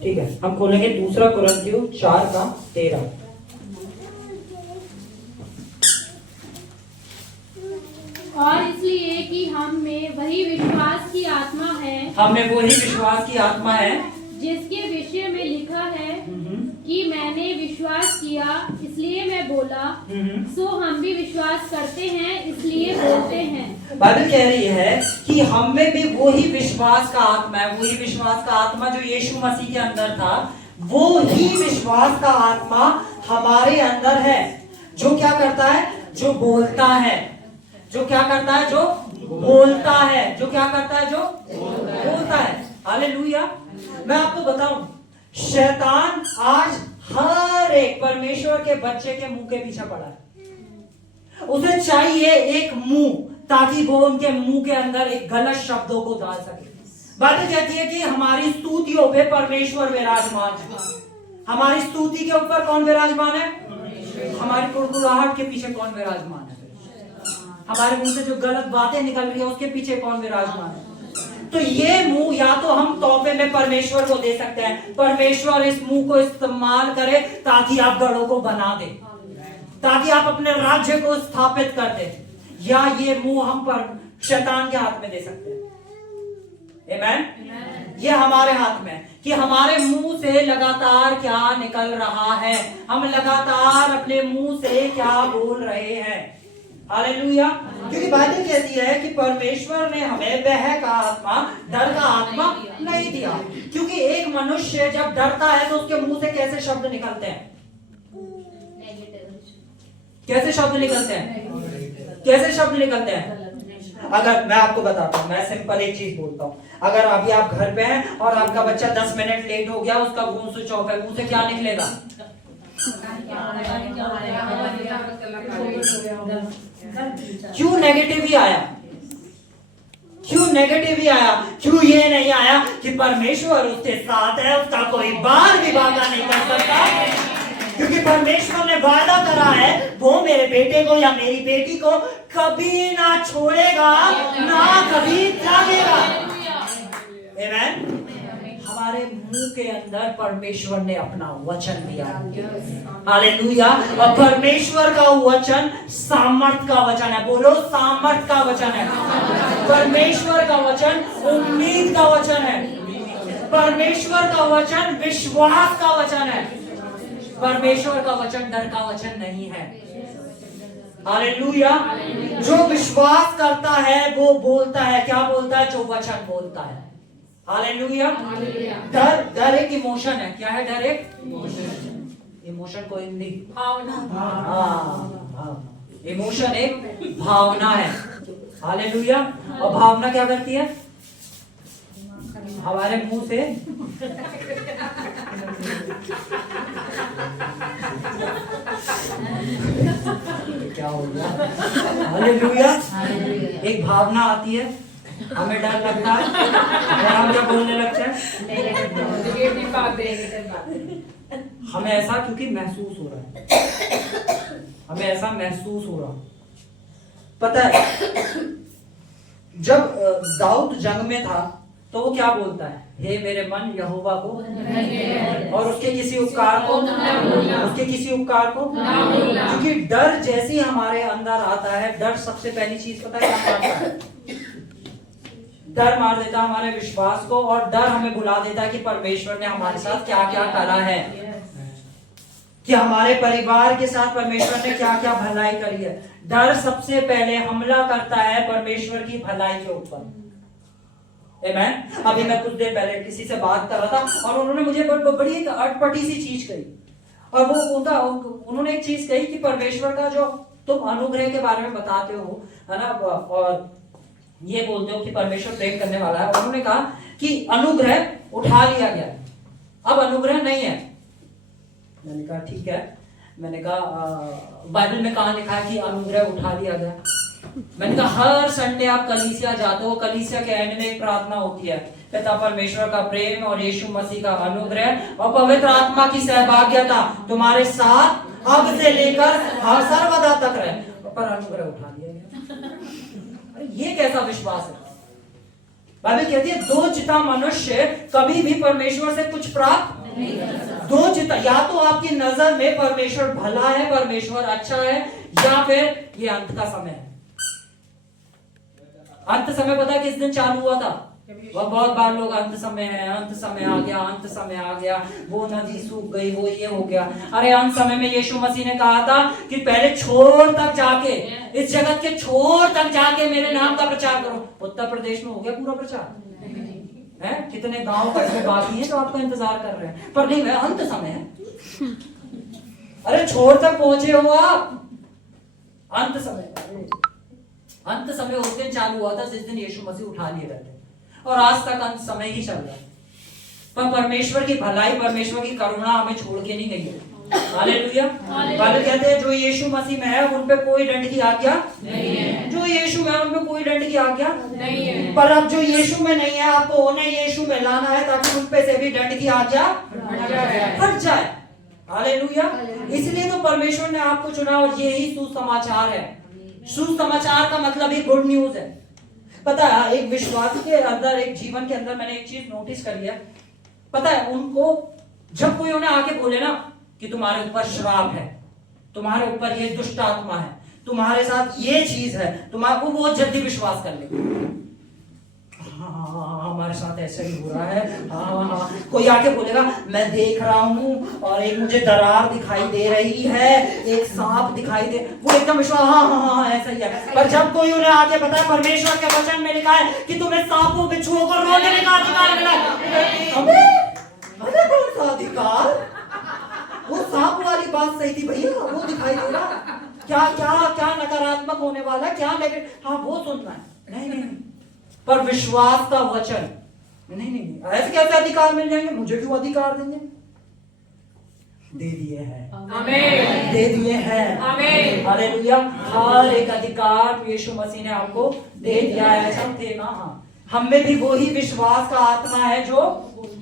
ठीक है, हम खोलेंगे 2 कुरिन्थियों 4:13। और इसलिए कि हम में वही विश्वास की आत्मा है, हमें वही विश्वास की आत्मा है जिसके विषय में लिखा है कि मैंने विश्वास किया इसलिए मैं बोला, सो हम भी विश्वास करते हैं इसलिए बोलते हैं। बाइबल कह रही है कि हम में भी वही विश्वास का आत्मा है। वही विश्वास का आत्मा जो यीशु मसीह के अंदर था, वो ही विश्वास का आत्मा हमारे अंदर है, जो क्या करता है, जो बोलता है। जो क्या करता है, जो बोलता है। जो क्या करता है, जो बोलता है। हालेलुया। मैं आपको बताऊं, शैतान आज हर एक परमेश्वर के बच्चे के मुंह के पीछे पड़ा है। उसे चाहिए एक मुंह, ताकि वो उनके मुंह के अंदर एक गलत शब्दों को डाल सके। बाइबल कहती है कि हमारी स्तुतियों पे परमेश्वर विराजमान है। हमारी स्तुति के ऊपर कौन विराजमान है, हमारी कुड़कुड़ाहट के पीछे कौन विराजमान है, हमारे मुंह से जो गलत बातें निकल रही है उसके पीछे कौन विराजमान है। तो ये मुंह या तो हम तोहफे में परमेश्वर को दे सकते हैं, परमेश्वर इस मुंह को इस्तेमाल करे ताकि आप गढ़ों को बना दे, ताकि आप अपने राज्य को स्थापित कर दे, या ये मुंह हम पर शैतान के हाथ में दे सकते हैं। आमीन। ये हमारे हाथ में कि हमारे मुंह से लगातार क्या निकल रहा है, हम लगातार अपने मुंह से क्या बोल रहे हैं। हालेलुया। क्योंकि बाइबल कहती है कि परमेश्वर ने हमें वह का आत्मा, डर का आत्मा नहीं दिया। क्योंकि एक मनुष्य जब डरता है तो उसके मुंह से कैसे शब्द निकलते हैं, कैसे शब्द निकलते हैं, कैसे शब्द निकलते हैं। अगर मैं आपको बताता हूं, मैं सिंपल एक चीज बोलता हूं, अगर अभी आप घर पे हैं और आपका बच्चा 10 मिनट लेट हो गया, उसका फोन स्विच ऑफ है, मुंह से क्या निकलेगा, क्यों नेगेटिव ही आया, क्यों नेगेटिव ही आया, क्यों ये नहीं आया कि परमेश्वर उसके साथ है, उसका कोई बार भी वादा नहीं कर सकता। क्योंकि परमेश्वर ने वादा करा है, वो मेरे बेटे को या मेरी बेटी को कभी ना छोड़ेगा, ना कभी त्यागेगा। आमीन। हमारे मुंह के अंदर परमेश्वर ने अपना वचन दिया। हालेलुया। और परमेश्वर का वचन सामर्थ का वचन है। बोलो, सामर्थ का वचन है। परमेश्वर का वचन उम्मीद का वचन है। परमेश्वर का वचन विश्वास का वचन है। परमेश्वर का वचन डर का वचन नहीं है। हालेलुया। जो विश्वास करता है वो बोलता है, क्या बोलता है, जो वचन बोलता है। हालेलुया। डर एक इमोशन है। क्या है डर? एक इमोशन को हिंदी इमोशन एक भावना है। हालेलुया। और भावना क्या करती है, हमारे मुंह से क्या हो गया। हालेलुया। एक भावना आती है, हमें डर लगता है और हम क्या बोलने लगते हैं, हमें ऐसा क्योंकि महसूस हो रहा है, हमें ऐसा महसूस हो रहा। पता है, जब दाऊद जंग में था तो वो क्या बोलता है, हे मेरे मन यहोवा को और उसके किसी उपकार को, उसके किसी उपकार को। क्योंकि डर जैसे हमारे अंदर आता है, डर सबसे पहली चीज पता है क्या करता है, डर मार देता है हमारे विश्वास को, और डर हमें भुला देता है कि परमेश्वर ने हमारे साथ क्या क्या करा है। कि हमारे परिवार के साथ परमेश्वर ने क्या क्या भलाई करी है। डर सबसे पहले हमला करता है परमेश्वर की भलाई के ऊपर। आमेन। अभी मैं कुछ देर पहले किसी से बात कर रहा था और उन्होंने मुझे बड़ी एक अटपटी सी चीज कही, और वो उन्होंने एक चीज कही कि परमेश्वर का जो तुम अनुग्रह के बारे में बताते हो, है ना, और ये बोलते हो कि परमेश्वर प्रेम करने वाला है। उन्होंने कहा कि अनुग्रह उठा लिया गया, अब अनुग्रह नहीं है। मैंने कहा ठीक है। मैंने कहा बाइबल में कहाँ लिखा है कि अनुग्रह उठा लिया गया? मैंने कहा हर संडे आप कलीसिया जाते हो, कलीसिया के एंड में एक प्रार्थना होती है, पिता परमेश्वर का प्रेम और यीशु मसीह का अनुग्रह और पवित्र आत्मा की सहभागिता तुम्हारे साथ अब से लेकर हर सर्वदा तक रहे। पर अनुग्रह उठा लिया गया। अरे ये कैसा विश्वास है? बाइबल कहती है दो चिता मनुष्य कभी भी परमेश्वर से कुछ प्राप्त नहीं कर सकता। दो चिता, या तो आपकी नजर में परमेश्वर भला है, परमेश्वर अच्छा है, या फिर ये अंत का समय है। अंत समय पता है किस दिन चालू हुआ था? वह बहुत बार लोग अंत समय है, अंत समय आ गया, अंत समय आ गया, वो नदी सूख गई, वो ये हो गया। अरे अंत समय में यीशु मसीह ने कहा था कि पहले छोर तक जाके, इस जगत के छोर तक जाके मेरे नाम का प्रचार करो। उत्तर प्रदेश में हो गया पूरा प्रचार है, कितने गांव कस्बे बाकी हैं जो आपका इंतजार कर रहे हैं, पर नहीं, अंत समय है। अरे छोर तक पहुंचे हो आप, अंत समय। अंत समय उस दिन चालू हुआ था जिस दिन यीशु मसीह उठा लिए गए थे, और आज तक अंत समय ही चल रहा है। पर परमेश्वर की भलाई, परमेश्वर की करुणा हमें छोड़ के नहीं गई है। हालेलुया। बाइबल कहते हैं जो यीशु मसीह में है उन पे कोई दंड की आज्ञा नहीं है। जो यीशु में है उन पे कोई दंड की आज्ञा नहीं है। पर अब जो यीशु में नहीं है, आपको उन्हें यीशु में लाना है ताकि उन पे से भी दंड की आज्ञा हट जाए। हालेलुया। इसलिए तो परमेश्वर ने आपको चुना, और यही सुसमाचार है। सुसमाचार का मतलब ही गुड न्यूज है। पता है एक विश्वासी के अंदर, एक जीवन के अंदर मैंने एक चीज नोटिस करी है। पता है उनको जब कोई उन्हें आके बोले ना कि तुम्हारे ऊपर श्राप है, तुम्हारे ऊपर ये दुष्ट आत्मा है, तुम्हारे साथ ये चीज है, तुम्हारे को बहुत जल्दी विश्वास कर लेंगे। हाँ, हमारे साथ ऐसा ही हो रहा है। हाँ, कोई आके बोलेगा मैं देख रहा हूँ और एक मुझे दरार दिखाई दे रही है, एक सांप दिखाई दे, वो एकदम विश्वास, हाँ ऐसा ही है। पर जब कोई उन्हें आके बताए परमेश्वर के वचन में लिखा है कि तुम्हें सांपों बिच्छुओं को रोकने का अधिकार मिला है, हमें कौन सा अधिकार? वो सांप वाली बात सही थी भैया, वो दिखाई दे रहा, क्या क्या क्या नकारात्मक होने वाला, क्या नेगेटिव, हाँ वो सुनना है। नहीं नहीं, पर विश्वास का वचन नहीं, ऐसे कैसे अधिकार मिल जाएंगे? मुझे क्यों अधिकार देंगे? दे दिए हैं, आमीन, दे दिए हैं, आमीन, हालेलुया। हर एक अधिकार यीशु मसीह ने आपको दे दिया है। सब थे ना, हाँ, हम में भी वही विश्वास का आत्मा है जो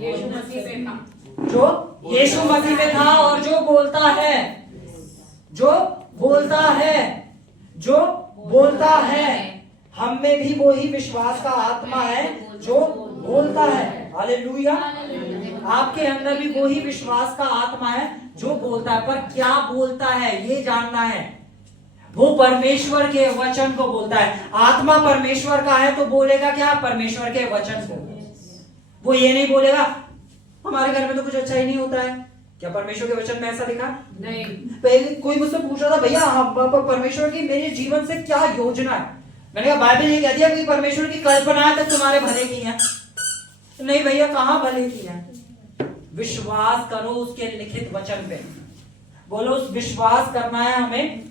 यीशु मसीह में था, जो यीशु मसीह में था, और जो बोलता है, जो बोलता है, जो बोलता है, हम में भी वही विश्वास का आत्मा है जो बोलता है। हालेलुया। आपके अंदर भी वही विश्वास का आत्मा है जो बोलता है, पर क्या बोलता है ये जानना है। वो परमेश्वर के वचन को बोलता है। आत्मा परमेश्वर का है तो बोलेगा क्या? परमेश्वर के वचन को। वो ये नहीं बोलेगा हमारे घर में तो कुछ अच्छा ही नहीं होता है। क्या परमेश्वर के वचन में ऐसा लिखा? नहीं। पहले कोई मुझसे पूछ रहा था भैया परमेश्वर की मेरे जीवन से क्या योजना है? मैंने कहा बाइबल ये कहती है कि परमेश्वर की कल्पनाएं तक तुम्हारे भले की हैं। नहीं भैया, कहां भले की हैं? विश्वास करो उसके लिखित वचन पे। बोलो विश्वास करना है हमें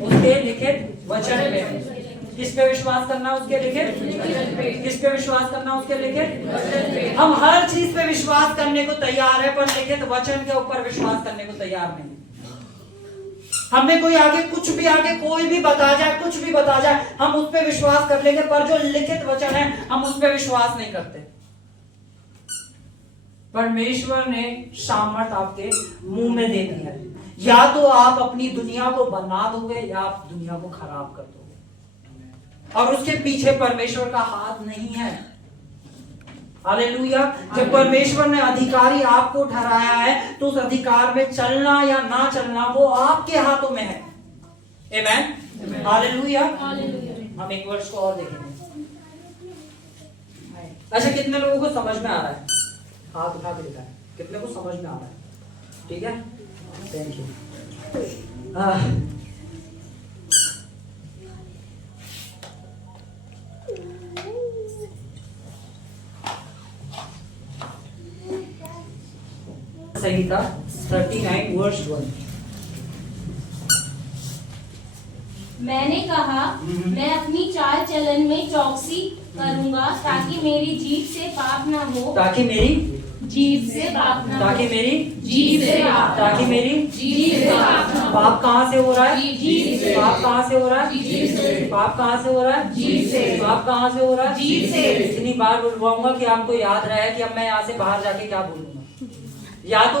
उसके लिखित वचन पे। किस पे विश्वास करना? उसके लिखित। किस पे विश्वास करना? उसके लिखित। हम हर चीज पे विश्वास करने को तैयार है, पर लिखित वचन के ऊपर विश्वास करने को तैयार नहीं। हमें कोई आगे कुछ भी, आगे कोई भी बता जाए, कुछ भी बता जाए, हम उस पे विश्वास कर लेंगे, पर जो लिखित वचन है हम उस पे विश्वास नहीं करते। परमेश्वर ने सामर्थ आपके मुंह में दे दी है। या तो आप अपनी दुनिया को बना दोगे या आप दुनिया को खराब कर दोगे, और उसके पीछे परमेश्वर का हाथ नहीं है। हालेलुया। जब परमेश्वर ने अधिकारी आपको ठहराया है तो उस अधिकार में चलना या ना चलना वो आपके हाथों में है। आमीन, हालेलुया। हम एक वर्ष को और देखेंगे। अच्छा, कितने लोगों को समझ में आ रहा है? हाथ उठा के दिखाएं, कितने को समझ में आ रहा है? ठीक है, थैंक यू। संहिता 39 वर्ष 1। मैंने कहा मैं अपनी चाल चलन में चौकसी करूंगा ताकि मेरी जीभ से पाप न हो, ताकि मेरी जीभ से पाप न हो, ताकि मेरी जीभ से पाप न हो, ताकि मेरी जीभ से पाप न हो। पाप कहाँ से हो रहा है? जीभ से। पाप कहाँ से हो रहा है? जीभ से। पाप कहाँ से हो रहा है? जीभ से। पाप कहाँ से हो रहा है? जीभ से। इतनी बार बुलवाऊंगा कि आपको याद रहे कि अब मैं यहाँ से बाहर जाके क्या बोलूंगा। या तो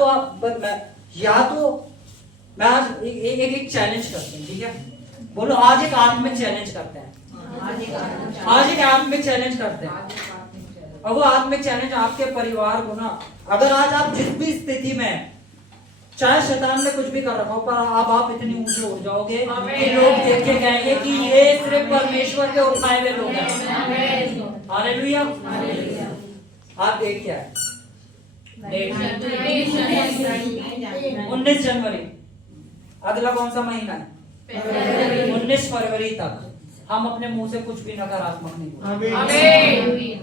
मैं आज एक चैलेंज करते हैं, ठीक है? बोलो आज एक आत्मिक चैलेंज करते हैं। आज एक आत्मिक चैलेंज करते हैं। और वो आत्मिक चैलेंज आपके परिवार को ना, अगर आज आप जिस भी स्थिति में, चाहे शैतान ने कुछ भी कर रखा हो, पर अब आप इतनी ऊंचे उठ जाओगे कि लोग देख के कहेंगे कि ये सिर्फ परमेश्वर के उठाए हुए लोग हैं। हालेलुया। आप डेट क्या है? 19 जनवरी। अगला कौन सा महीना है? 19 फरवरी तक हम अपने मुंह से कुछ भी नकारात्मक नहीं बोलेंगे।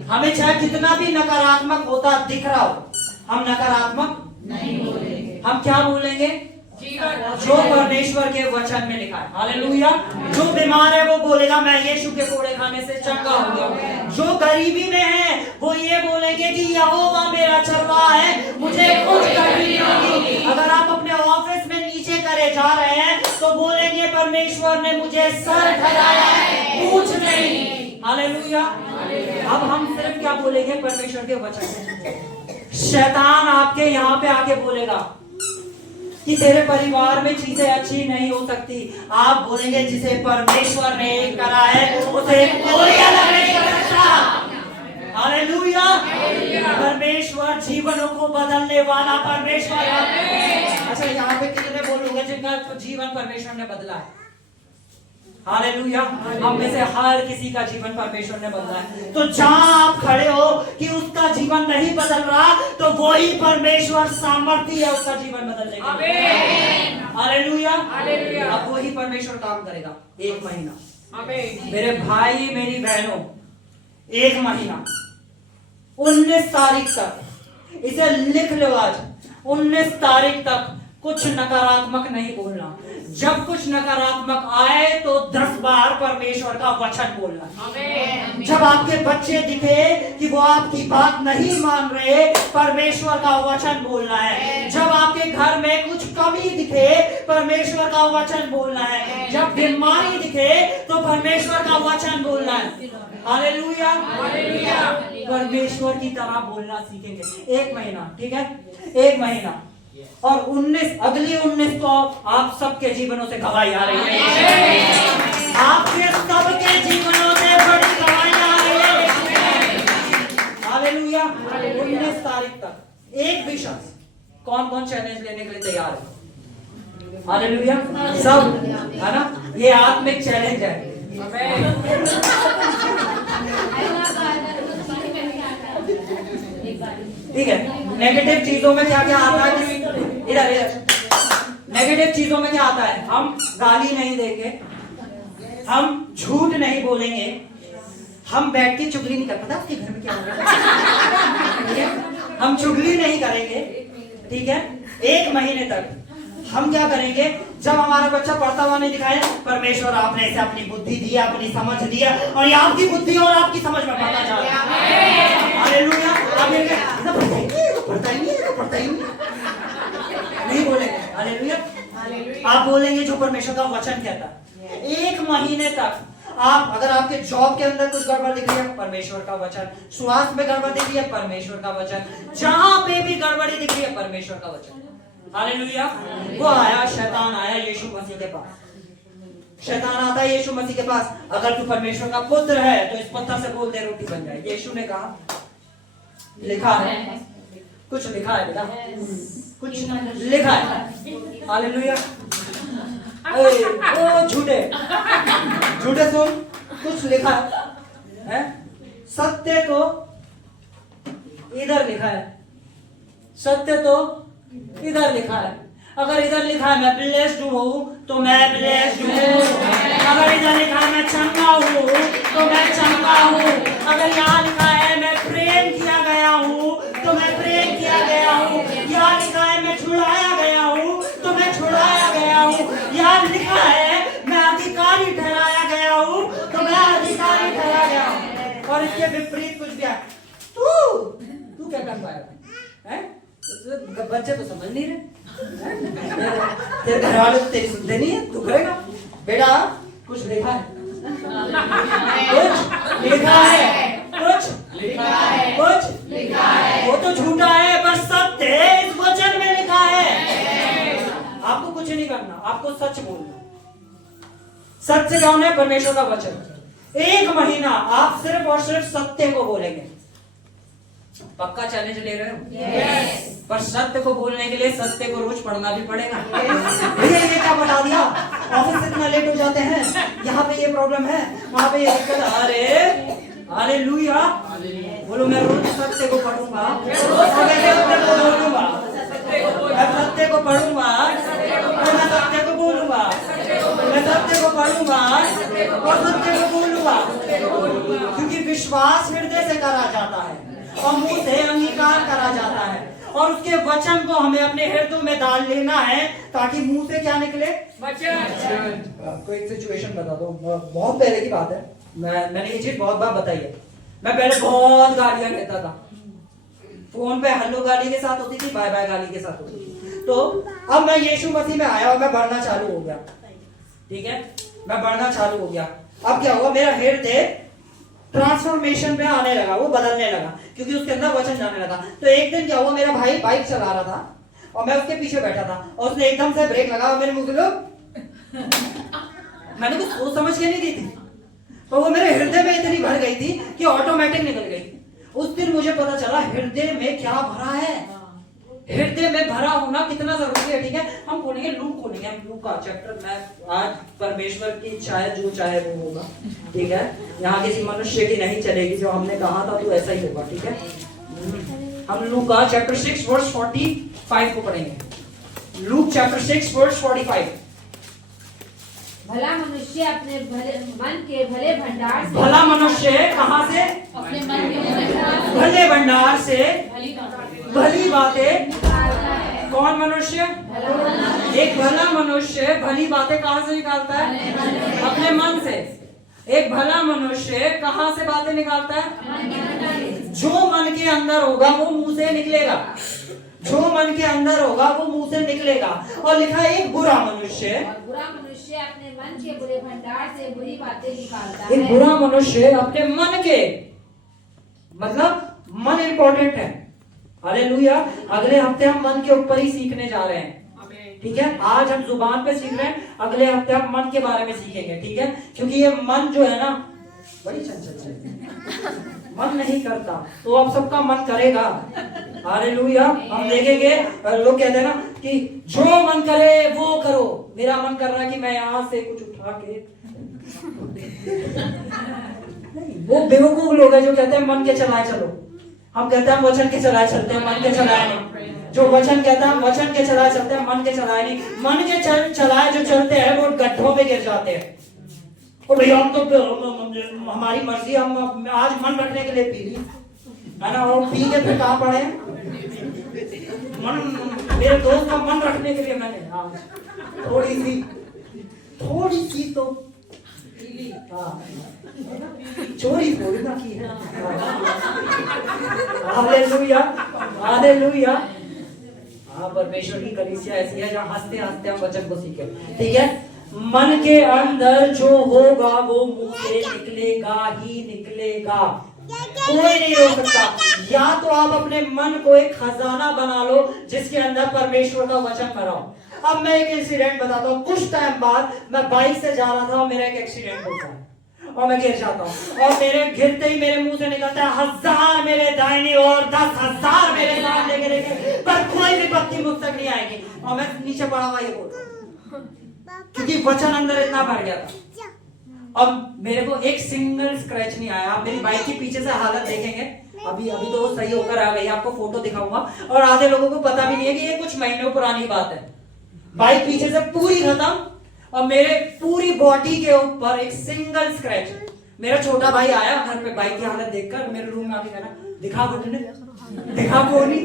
हमें चाहे कितना भी नकारात्मक होता दिख रहा हो, हम नकारात्मक नहीं बोलेंगे। हम क्या बोलेंगे? जो परमेश्वर के वचन में लिखा है। हालेलुया। जो बीमार है वो बोलेगा मैं यीशु के कोड़े खाने से चंगा हो गया। जो गरीबी में है वो ये बोलेंगे कि यहोवा मेरा चरवाहा है, मुझे कुछ कमी नहीं होगी। अगर आप अपने ऑफिस में नीचे करे जा रहे हैं तो बोलेंगे परमेश्वर ने मुझे सर ठहराया है, पूछ नहीं। हालेलुया। अब हम सिर्फ क्या बोलेंगे? परमेश्वर के वचन। शैतान आपके यहाँ पे आके बोलेगा कि तेरे परिवार में चीजें अच्छी नहीं हो सकती। आप बोलेंगे जिसे परमेश्वर ने एक करा है उसे कोई अलग नहीं कर सकता। हालेलुया। परमेश्वर जीवनों को बदलने वाला परमेश्वर है। अच्छा, यहाँ पे कितने बोलोगे जिनका जीवन परमेश्वर ने बदला है? हालेलुया। हम में से हर किसी का जीवन परमेश्वर ने बदला है। तो जहां आप खड़े हो कि उसका जीवन नहीं बदल रहा, तो वही परमेश्वर सामर्थ्य है उसका जीवन बदलने के लिए। हालेलुया। अब वही परमेश्वर काम करेगा। 1 महीना मेरे भाई मेरी बहनों, 1 महीना 19 तारीख तक, इसे लिख लो आज, 19 तारीख तक कुछ नकारात्मक नहीं बोलना। जब कुछ नकारात्मक आए तो 10 बार परमेश्वर का वचन बोलना। जब आपके बच्चे दिखे कि वो आपकी बात नहीं मान रहे, परमेश्वर का वचन बोलना है। जब आपके घर में कुछ कमी दिखे, परमेश्वर का वचन बोलना है। जब बीमारी दिखे तो परमेश्वर का वचन बोलना है। हालेलुया। परमेश्वर की तरह बोलना सीखेंगे। 1 महीना, ठीक है? 1 महीना और 19 अगली 19 को आप सबके जीवनों से गवाही आ रही है। आपके सबके जीवनों से बड़ी गवाही आ रही है। हालेलुया। 19 तारीख तक एक भी शख्स, कौन कौन चैलेंज लेने के लिए तैयार है? हालेलुया। सब है ना? ये आत्मिक चैलेंज है। ठीक है। नेगेटिव चीजों में क्या क्या आता है? इधर नेगेटिव चीजों में क्या आता है? हम गाली नहीं देंगे, हम झूठ नहीं बोलेंगे, हम बैठ के चुगली नहीं कर, पता आपके घर में क्या हो रहा है? हम चुगली नहीं करेंगे, ठीक है? 1 महीने तक हम क्या करेंगे? जब हमारा बच्चा पढ़ता हुआ नहीं दिखाए, परमेश्वर आपने इसे अपनी बुद्धि दी, अपनी समझ दिया, और ये आपकी बुद्धि और आपकी समझ में पढ़ता जा रहा है। हालेलुया। पढ़ता ही नहीं बोलेंगे। हालेलुया। आप बोलेंगे जो परमेश्वर का वचन कहता है। 1 महीने तक आप, अगर आपके जॉब के अंदर कुछ गड़बड़ दिख रही है, परमेश्वर का वचन। स्वास्थ्य में गड़बड़ दिख रही है, परमेश्वर का वचन। जहां पे भी गड़बड़ी दिख रही है, परमेश्वर का वचन। हालेलुया। वो आया, शैतान आया यीशु मसीह के पास। शैतान आता है यीशु मसीह के पास, अगर तू परमेश्वर का पुत्र है तो इस पत्थर से बोल दे रोटी बन जाए। यीशु ने कहा लिखा है, कुछ लिखा है बेटा, कुछ लिखा है। हालेलुया। ओ झूठे झूठे सुन, कुछ लिखा है। सत्य तो इधर लिखा है, सत्य तो इधर लिखा है। अगर इधर लिखा है मैं ब्लेस्ड हूँ तो मैं ब्लेस्ड हूँ। अगर इधर लिखा है मैं चंगा हूँ तो मैं चंगा हूँ। अगर यहाँ लिखा है मैं प्रेम किया गया हूँ तो मैं प्रेम किया गया हूँ। यहाँ लिखा है मैं छुड़ाया गया हूँ तो मैं छुड़ाया गया हूँ। यहाँ लिखा है मैं अधिकारी ठहराया गया हूँ तो मैं अधिकारी ठहराया गया हूँ। और इसके विपरीत कुछ भी है, तू क्या कर पाएगा हैं? बच्चे तो समझ नहीं रहे, तेरे घर वाले तो तेरी सुनते नहीं है, तू करेगा बेटा? कुछ लिखा है, कुछ लिखा है, कुछ लिखा है, कुछ लिखा है। वो तो झूठा है पर सत्य है, इस वचन में लिखा है। आपको कुछ नहीं करना, आपको सच बोलना। सत्य कौन है? परमेश्वर का वचन। 1 महीना आप सिर्फ और सिर्फ सत्य को बोलेंगे। पक्का चैलेंज ले रहे हो? yes. पर सत्य को बोलने के लिए सत्य को रोज पढ़ना भी पड़ेगा। भैया ये क्या बता दिया, ऑफिस से इतना लेट हो जाते हैं, यहाँ पे ये प्रॉब्लम है, वहाँ पे ये दिक्कत। अरे हालेलुया बोलो, मैं रोज सत्य को पढ़ूंगा और मैं सत्य को बोलूंगा। मैं सत्य को पढ़ूंगा और मैं सत्य को बोलूंगा। मैं सत्य को पढ़ूंगा और सत्य को बोलूंगा। क्योंकि विश्वास हृदय से करा जाता है और मुंह से अंगीकार करा जाता है, और उसके वचन को हमें अपने हृदय में डाल लेना है ताकि मुंह से क्या निकले? वचन। आपको एक सिचुएशन बता दो, बहुत पहले की बात है, मैंने ये चीज बहुत बार बताई है। मैं पहले बहुत गालियां लेता था, फोन पे हेलो गाली के साथ होती थी, बाय बाय गाली के साथ होती थी। तो अब मैं यीशु मसीह में आया और मैं बढ़ना चालू हो गया। ठीक है, मैं बढ़ना चालू हो गया। अब क्या हुआ, मेरा हृदय ट्रांसफॉर्मेशन पे आने लगा, वो बदलने लगा क्योंकि उसके अंदर वचन जाने लगा। तो एक दिन क्या हुआ, मेरा भाई बाइक चला रहा था और मैं उसके पीछे बैठा था और उसने एकदम से ब्रेक लगा और मेरे मुंह से मैंने कुछ सोच समझ के नहीं दी थी, तो वो मेरे हृदय में इतनी भर गई थी कि ऑटोमेटिक निकल गई। उस दिन मुझे पता चला हृदय में क्या भरा है, हृदय में भरा होना कितना जरूरी है। ठीक है, हम खोलेंगे लूक, खोलेंगे हम लूक का चैप्टर। मैं आज परमेश्वर की इच्छा है, जो चाहे वो होगा। ठीक है, यहाँ किसी मनुष्य की नहीं चलेगी, जो हमने कहा था तो ऐसा ही होगा। ठीक है, हम लूक का चैप्टर 6 वर्स 45 को पढ़ेंगे। Luke chapter 6 verse 45। भला मनुष्य अपने मन के भले भंडार से, भला मनुष्य कहाँ से? अपने मन के भले भंडार से भली बातें। निकालता है। कौन मनुष्य? एक भला मनुष्य भली बातें कहाँ से निकालता है? अपने मन से। एक भला मनुष्य कहाँ से बातें निकालता है? जो मन के अंदर होगा वो मुंह से निकलेगा। जो मन के अंदर होगा वो मुंह से निकलेगा। और लिखा है एक बुरा मनुष्य, बुरा मनुष्य अपने मन के बुरे भंडार से बुरी बातें निकालता एक है। बुरा मनुष्य अपने मन के, मतलब मन इंपॉर्टेंट है। हालेलुया। अगले हफ्ते हम मन के ऊपर ही सीखने जा रहे हैं। ठीक है, आज हम जुबान पे सीख रहे हैं, अगले हफ्ते हम मन के बारे में सीखेंगे। ठीक है, क्योंकि ये मन जो है ना बड़ी चंचल है, मन नहीं करता तो अब सबका मन करेगा। हालेलुया। हम देखेंगे, लोग कहते हैं ना कि जो मन करे वो करो। मेरा मन कर रहा है कि मैं यहाँ से कुछ उठा के नहीं, वो बेवकूफ लोग हैं जो कहते हैं मन के चलाए चलो। हम कहते हैं वचन के चलाए चलते हैं, मन के चलाए नहीं। जो वचन कहता है वचन के चलाए चलते हैं, मन के चलाए नहीं। मन के चलाए जो चलते हैं वो गड्ढों में गिर जाते हैं। और भैया हम तो हमारी मर्जी, हम आज मन रखने के लिए पी ली है ना, और पी के फिर कहाँ पड़े मन। मेरे दोस्त का मन रखने के लिए मैंने थोड़ी सी तो चोरी थोड़ी ना की है। Hallelujah, hallelujah. हाँ, परमेश्वर की कलीसिया ऐसी है जहाँ हंसते हंसते हम वचन को सीखे। ठीक है, मन के अंदर जो होगा वो मुंह से निकलेगा ही निकलेगा, कोई नहीं रोक सकता। या तो आप अपने मन को एक खजाना बना लो जिसके अंदर परमेश्वर का वचन भरा हो। अब मैं एक इंसिडेंट बताता हूँ। कुछ टाइम बाद मैं बाइक से जा रहा था और मेरा एक एक्सीडेंट होता है और मैं गिर जाता हूँ, और मेरे गिरते ही मेरे मुंह से निकलता है 1000 मेरे दाहिनी और 10,000 मेरे सामने गिरेंगे पर कोई विपत्ति मुझ तक नहीं आएगी। और मैं नीचे पड़ा हुआ ये बोलता क्योंकि वचन अंदर इतना भर गया था। अब मेरे को एक सिंगल स्क्रैच नहीं आया। आप मेरी बाइक के पीछे से हालत देखेंगे, अभी तो सही होकर आ गई, आपको फोटो दिखाऊंगा। और आधे लोगों को पता भी नहीं है कि ये कुछ महीनों पुरानी बात है। बाइक पीछे से पूरी खत्म और मेरे पूरी बॉडी के ऊपर एक सिंगल स्क्रैच। मेरा छोटा भाई आया घर पे बाइक की हालत देखकर मेरे रूम में आके कहा, दिखा घुटने, दिखा कोनी,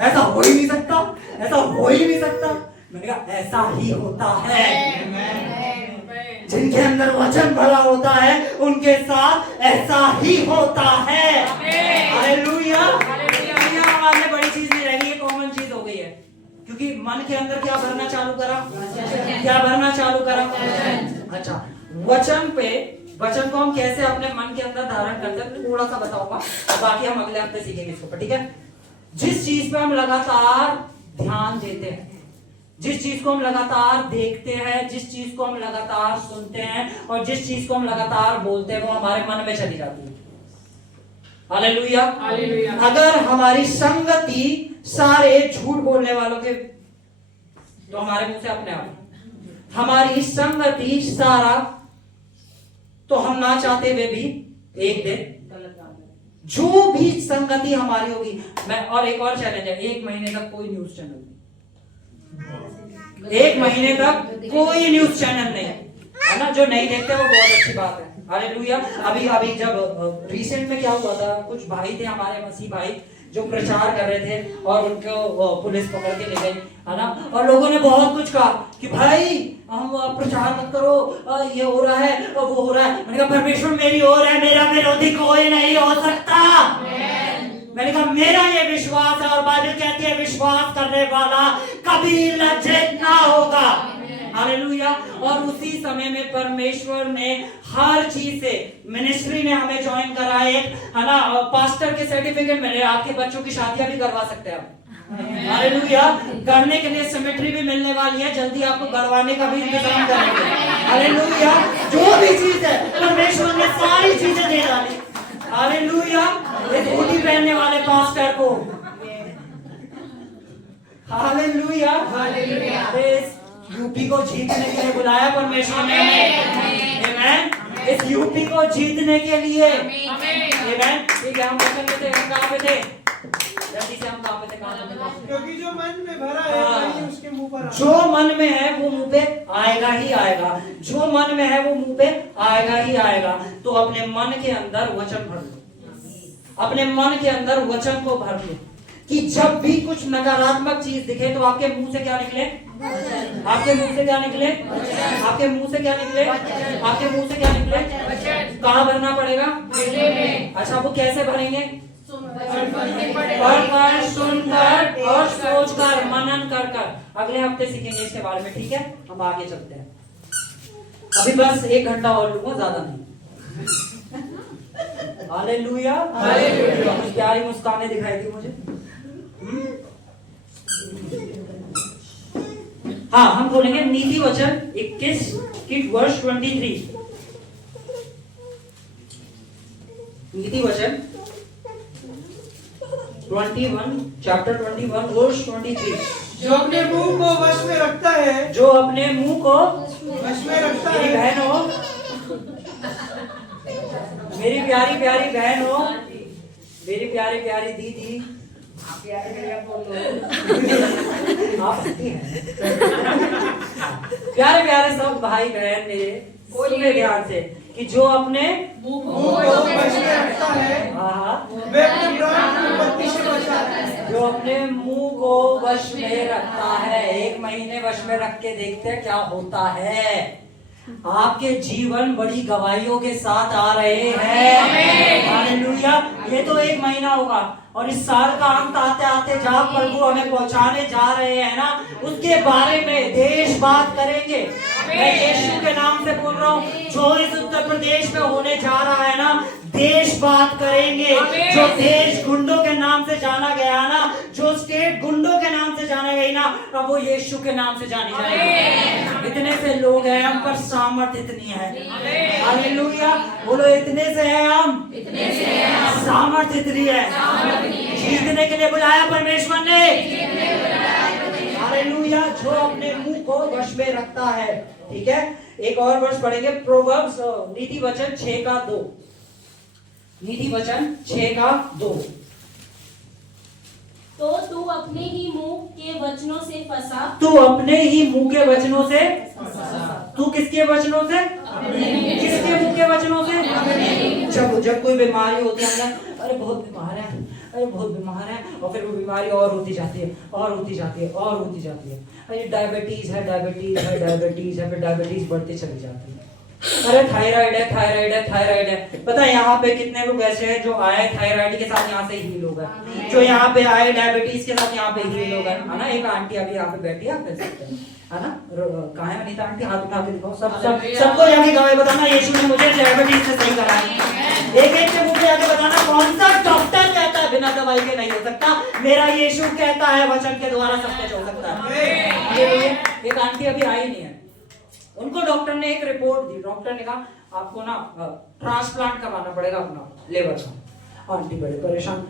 ऐसा हो ही नहीं सकता, ऐसा हो ही नहीं सकता। मैंने कहा ऐसा ही होता है, जिनके अंदर वचन भरा होता है उनके साथ ऐसा ही होता है। हालेलुया। हमारे बड़ी चीज नहीं रही, ये कॉमन चीज हो गई है, क्योंकि मन के अंदर क्या भरना चालू करा, क्या भरना चालू करा। अच्छा, वचन को हम कैसे अपने मन के अंदर धारण करते हैं थोड़ा सा बताऊंगा, बाकी हम अगले हफ्ते सीखेंगे इसको पर, ठीक है। जिस चीज पे हम लगातार ध्यान देते हैं, जिस चीज को हम लगातार देखते हैं, जिस चीज को हम लगातार सुनते हैं और जिस चीज को हम लगातार बोलते हैं वो हमारे मन में चली जाती है। हालेलुया। अगर हमारी संगति सारे झूठ बोलने वालों के, तो हमारे मुंह से अपने आप हमारी संगति सारा, तो हम ना चाहते हुए भी एक दिन जो भी संगति हमारी होगी। मैं और एक और चैलेंज है, 1 महीने तक कोई न्यूज चैनल नहीं, 1 महीने तक कोई न्यूज चैनल नहीं, है ना। जो नहीं देखते वो बहुत अच्छी बात है। हालेलुया। अभी जब रिसेंट में क्या हुआ था, कुछ भाई थे हमारे मसीह भाई जो प्रचार कर रहे थे और उनको पुलिस पकड़ के ले गई, है ना। और लोगों ने बहुत कुछ कहा कि भाई हम प्रचार मत करो, ये हो रहा है और वो हो रहा है। मैंने कहा परमेश्वर मेरी ओर है, मेरा विरोधी कोई नहीं हो सकता। मैंने कहा मेरा ये विश्वास है और बाइबल कहती है विश्वास करने वाला कभी लज्जित ना होगा। हालेलुया। और उसी समय में परमेश्वर ने हर चीज से, मिनिस्ट्री ने हमें ज्वाइन करा है ना, पास्टर के सर्टिफिकेट मिले, आपके बच्चों की शादियां भी करवा सकते हैं आप। हालेलुया। करने के लिए सिमेट्री भी मिलने वाली है, जल्दी आपको गड़वाने का भी इंतजाम करेंगे। हालेलुया। जो भी चीज है परमेश्वर ने सारी चीजें दे डाली। हालेलुया। एक धोती पहनने वाले पास्टर को, हालेलुया, इस यूपी को जीतने के लिए बुलाया परमेश्वर ने। आमेन। इस यूपी को जीतने के लिए। आमेन। ठीक है, हम कहाँ पे थे? जल्दी से हम कहाँ पे थे? क्योंकि जो मन में भरा है वही उसके मुंह पर, जो मन में है वो मुंह पे आएगा ही आएगा, जो मन में है वो मुंह पे आएगा ही आएगा। तो अपने मन के अंदर वचन भर लो, अपने मन के अंदर वचन को भर लो कि जब भी कुछ नकारात्मक चीज दिखे तो आपके मुंह से क्या निकले, आपके मुंह से क्या निकले, आपके मुंह से क्या निकले, आपके मुंह से क्या निकले। कहाँ भरना पड़ेगा? अच्छा, वो कैसे भरेंगे? पढ़कर, सुनकर और सोचकर, मनन कर कर। अगले हफ्ते सीखेंगे इसके बारे में, ठीक है। हम आगे चलते हैं, अभी बस 1 घंटा और लूंगा, ज्यादा नहीं। हालेलुया। हालेलुया। प्यारी मुस्कानें दिखाई दी मुझे। हाँ, हम बोलेंगे नीति वचन 21 की वर्ष 23। नीति वचन 21 चैप्टर 21 वर्ष 23। जो अपने मुंह को वश में रखता है, जो अपने मुंह को वश में रखता मेरी है, बहन हो, मेरी प्यारी प्यारी बहन हो, मेरी प्यारी प्यारी दीदी, प्यारे प्यारे सब भाई बहन मेरे, सुनिए ध्यान से कि जो अपने मुंह को वश में रखता है वे अपने प्राण की विपत्ति से बचाता है। जो अपने मुंह को वश में रखता है, 1 महीने वश में रख के देखते हैं क्या होता है। आपके जीवन बड़ी गवाहियों के साथ आ रहे हैं। हालेलुया। ये तो 1 महीना होगा और इस साल का अंत आते आते जहाँ प्रभु हमें पहुंचाने जा रहे हैं ना, उसके बारे में देश बात करेंगे। मैं यीशु के नाम से बोल रहा हूँ, जो इस उत्तर प्रदेश में होने जा रहा है ना, देश बात करेंगे। जो देश गुंडों के नाम से जाना गया ना, जो स्टेट गुंडों के नाम से जाना गई ना, अब वो यीशु के नाम से जानी जाएगी। इतने से लोग हैं, हम पर सामर्थ इतनी है। हालेलुया। बोलो, इतने से है हम, सामर्थ इतनी है। जीतने के लिए बुलाया परमेश्वर ने। हालेलुया। जो अपने मुंह को वश में रखता है, ठीक है। एक और वर्ष पढ़ेंगे, प्रोवर्ब्स नीति वचन 6:2। नीति वचन 6:2। तो तू अपने ही मुंह के वचनों से फंसा। तू अपने ही मुंह के वचनों से, तू किसके वचनों से, किसके मुंह के वचनों से। जब कोई बीमारी होती है ना, अरे बहुत बीमार है, अरे बहुत बीमार है, और फिर वो बीमारी और होती जाती है, और होती जाती है, और होती जाती है। अरे डायबिटीज है, डायबिटीज है, डायबिटीज है, फिर डायबिटीज बढ़ती चली जाती है। अरे थायराइड है, थायराइड है, थायराइड है। पता है यहाँ पे कितने लोग ऐसे हैं जो आए थायराइड के साथ यहाँ से हील हो गए, जो यहाँ पे आए डायबिटीज के साथ यहाँ पे हील हो गए, है ना। एक आंटी अभी यहाँ पे बैठी है, आप देख सकते हैं, है ना। कहाँ है अनीता आंटी, हाथ उठा के दिखाओ। सबको जाके गवाही बताना यीशु ने मुझे डायबिटीज से सही करा है। एक के मुंह पे जाके बताना कौन सा डॉक्टर कहता है बिना दवाई के नहीं हो सकता, मेरा यीशु कहता है वचन के द्वारा सब कुछ हो सकता है। एक आंटी अभी आई नहीं है, उनको डॉक्टर ने एक रिपोर्ट दी, डॉक्टर ने कहा आपको ना ट्रांसप्लांट करवाना पड़ेगा अपना लिवर का। आंटी बड़े परेशान,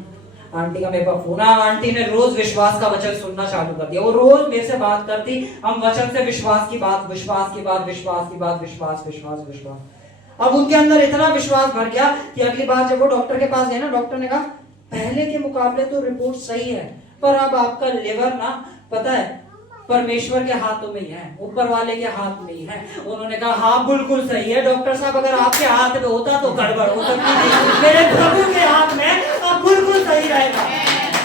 आंटी का मेरे पास फोन आया, आंटी ने रोज विश्वास का वचन सुनना चालू कर दिया। वो रोज मेरे से बात करती, हम वचन से विश्वास की बात, विश्वास की बात, विश्वास की बात, विश्वास विश्वास विश्वास। अब उनके अंदर इतना विश्वास भर गया कि अगली बार जब वो डॉक्टर के पास गए ना, डॉक्टर ने कहा पहले के मुकाबले तो रिपोर्ट सही है, पर अब आपका लिवर ना, पता है, परमेश्वर के हाथों में ही है, ऊपर वाले के हाथ में ही है। उन्होंने कहा हाँ बिल्कुल सही है डॉक्टर साहब, अगर आपके हाथ में होता तो गड़बड़ हो सकती थी, मेरे प्रभु के हाथ में अब बिल्कुल सही रहेगा।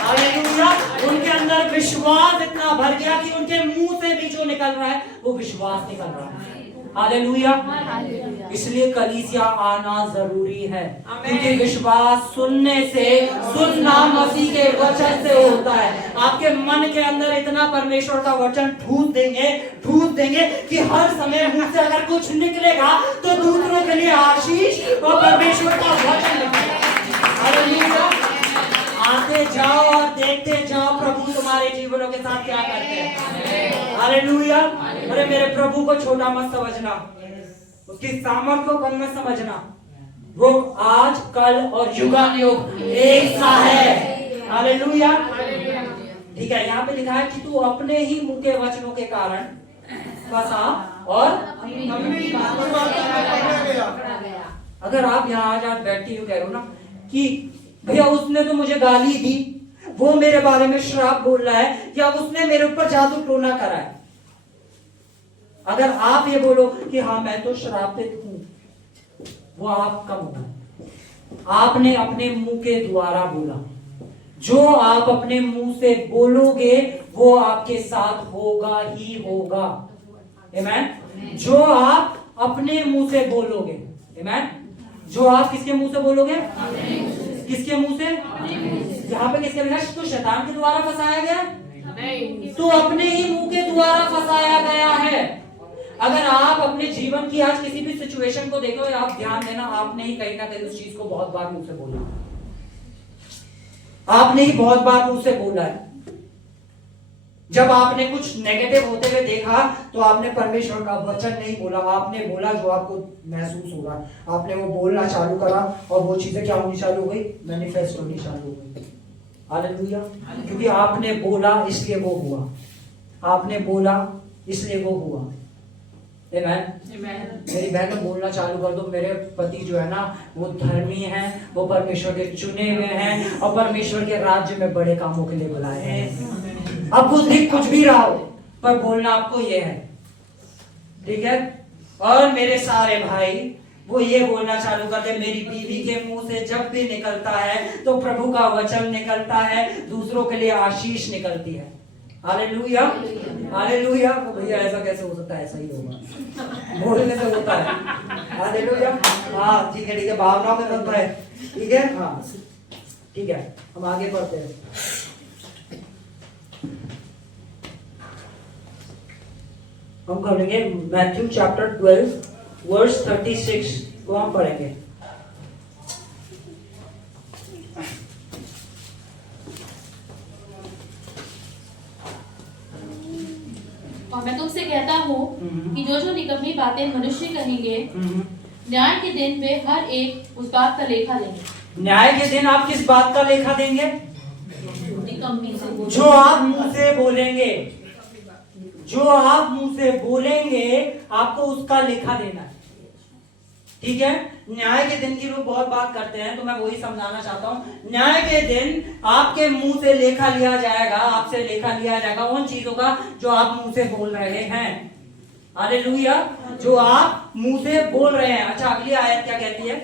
हालेलुया। उनके अंदर विश्वास इतना भर गया कि उनके मुंह से भी जो निकल रहा है वो विश्वास निकल रहा है। हालेलुया। इसलिए कलीसिया आना जरूरी है, क्योंकि विश्वास सुनने से, सुनना मसीह के वचन से होता है। आपके मन के अंदर इतना परमेश्वर का वचन ठूस देंगे कि हर समय मुंह से अगर कुछ निकलेगा तो दूसरों के लिए आशीष और परमेश्वर का वचन निकलेगा। हालेलुया। आते जाओ और देखते जाओ प्रभु तुम्हारे जीवनों के साथ क्या करते हैं। हालेलुया। अरे मेरे प्रभु को छोटा मत समझना, उसकी सामर्थ को कम मत समझना, वो आज कल और युगानुयुग एक सा है। हालेलुया। ठीक है, यहाँ पे लिखा है कि तू अपने ही मुंह के वचनों के कारण फंसा और अगर आप यहाँ आज बैठी हो कह रहे हो ना कि भैया उसने तो मुझे गाली दी, वो मेरे बारे में श्राप बोल रहा है, या उसने मेरे ऊपर जादू टोना करा है, अगर आप ये बोलो कि हाँ मैं तो श्रापित हूं, वो आपका मुंह, आपने अपने मुंह के द्वारा बोला। जो आप अपने मुंह से बोलोगे वो आपके साथ होगा ही होगा। आमीन। जो आप अपने मुंह से बोलोगे, आमीन, जो आप किसके मुंह से बोलोगे, किसके मुंह से, यहाँ पे किसके लिखा है, तो शैतान के द्वारा फंसाया गया नहीं, तो अपने ही मुंह के द्वारा फंसाया गया है। अगर आप अपने जीवन की आज किसी भी सिचुएशन को देखो, आप ध्यान देना, आपने ही कहीं ना कहीं उस चीज को बहुत बार मुंह से बोला, आपने ही बहुत बार मुंह से बोला है। जब आपने कुछ नेगेटिव होते हुए देखा तो आपने परमेश्वर का वचन नहीं बोला, आपने बोला जो आपको महसूस होगा, आपने वो बोलना चालू करा और वो चीजें क्या होनी चालू हो गई, मैनिफेस्ट होनी चालू हो गई। हालेलुया। क्योंकि आपने बोला इसलिए वो हुआ, आपने बोला इसलिए वो हुआ। मेरी बहन बोलना चालू कर दो, मेरे पति जो है ना वो धर्मी हैं, वो परमेश्वर के चुने हुए हैं और परमेश्वर के राज्य में बड़े कामों के लिए बुलाए हैं। अब कुछ भी रहा हो, पर बोलना आपको ये है, ठीक है। और मेरे सारे भाई वो ये बोलना चालू कर दे, मेरी बीवी के मुंह से जब भी निकलता है तो प्रभु का वचन निकलता है, दूसरों के लिए आशीष निकलती है। हालेलुया। हालेलुया। तो भैया ऐसा कैसे हो सकता है, ऐसा ही होगा, बोलने से होता है। हालेलुया। हाँ ठीक है, भावना में बनता है, ठीक है। हाँ ठीक है, हम आगे बढ़ते हैं। हम करेंगे मैथ्यू चैप्टर 12 वर्स 36 को हम पढ़ेंगे। और मैं तुमसे कहता हूँ कि जो जो निकम्मी बातें मनुष्य कहेंगे, न्याय के दिन वे हर एक उस बात का लेखा देंगे। न्याय के दिन आप किस बात का लेखा देंगे? निकम्मी से, जो आप मुंह से बोलेंगे, जो आप मुंह से बोलेंगे आपको उसका लेखा देना है, ठीक है। न्याय के दिन की लोग बहुत बात करते हैं, तो मैं वही समझाना चाहता हूँ। न्याय के दिन आपके मुंह से लेखा लिया जाएगा, आपसे लेखा लिया जाएगा उन चीजों का जो आप मुंह से बोल रहे हैं। हालेलुया, जो आप मुंह से बोल रहे हैं। अच्छा, अगली आयत क्या कहती है?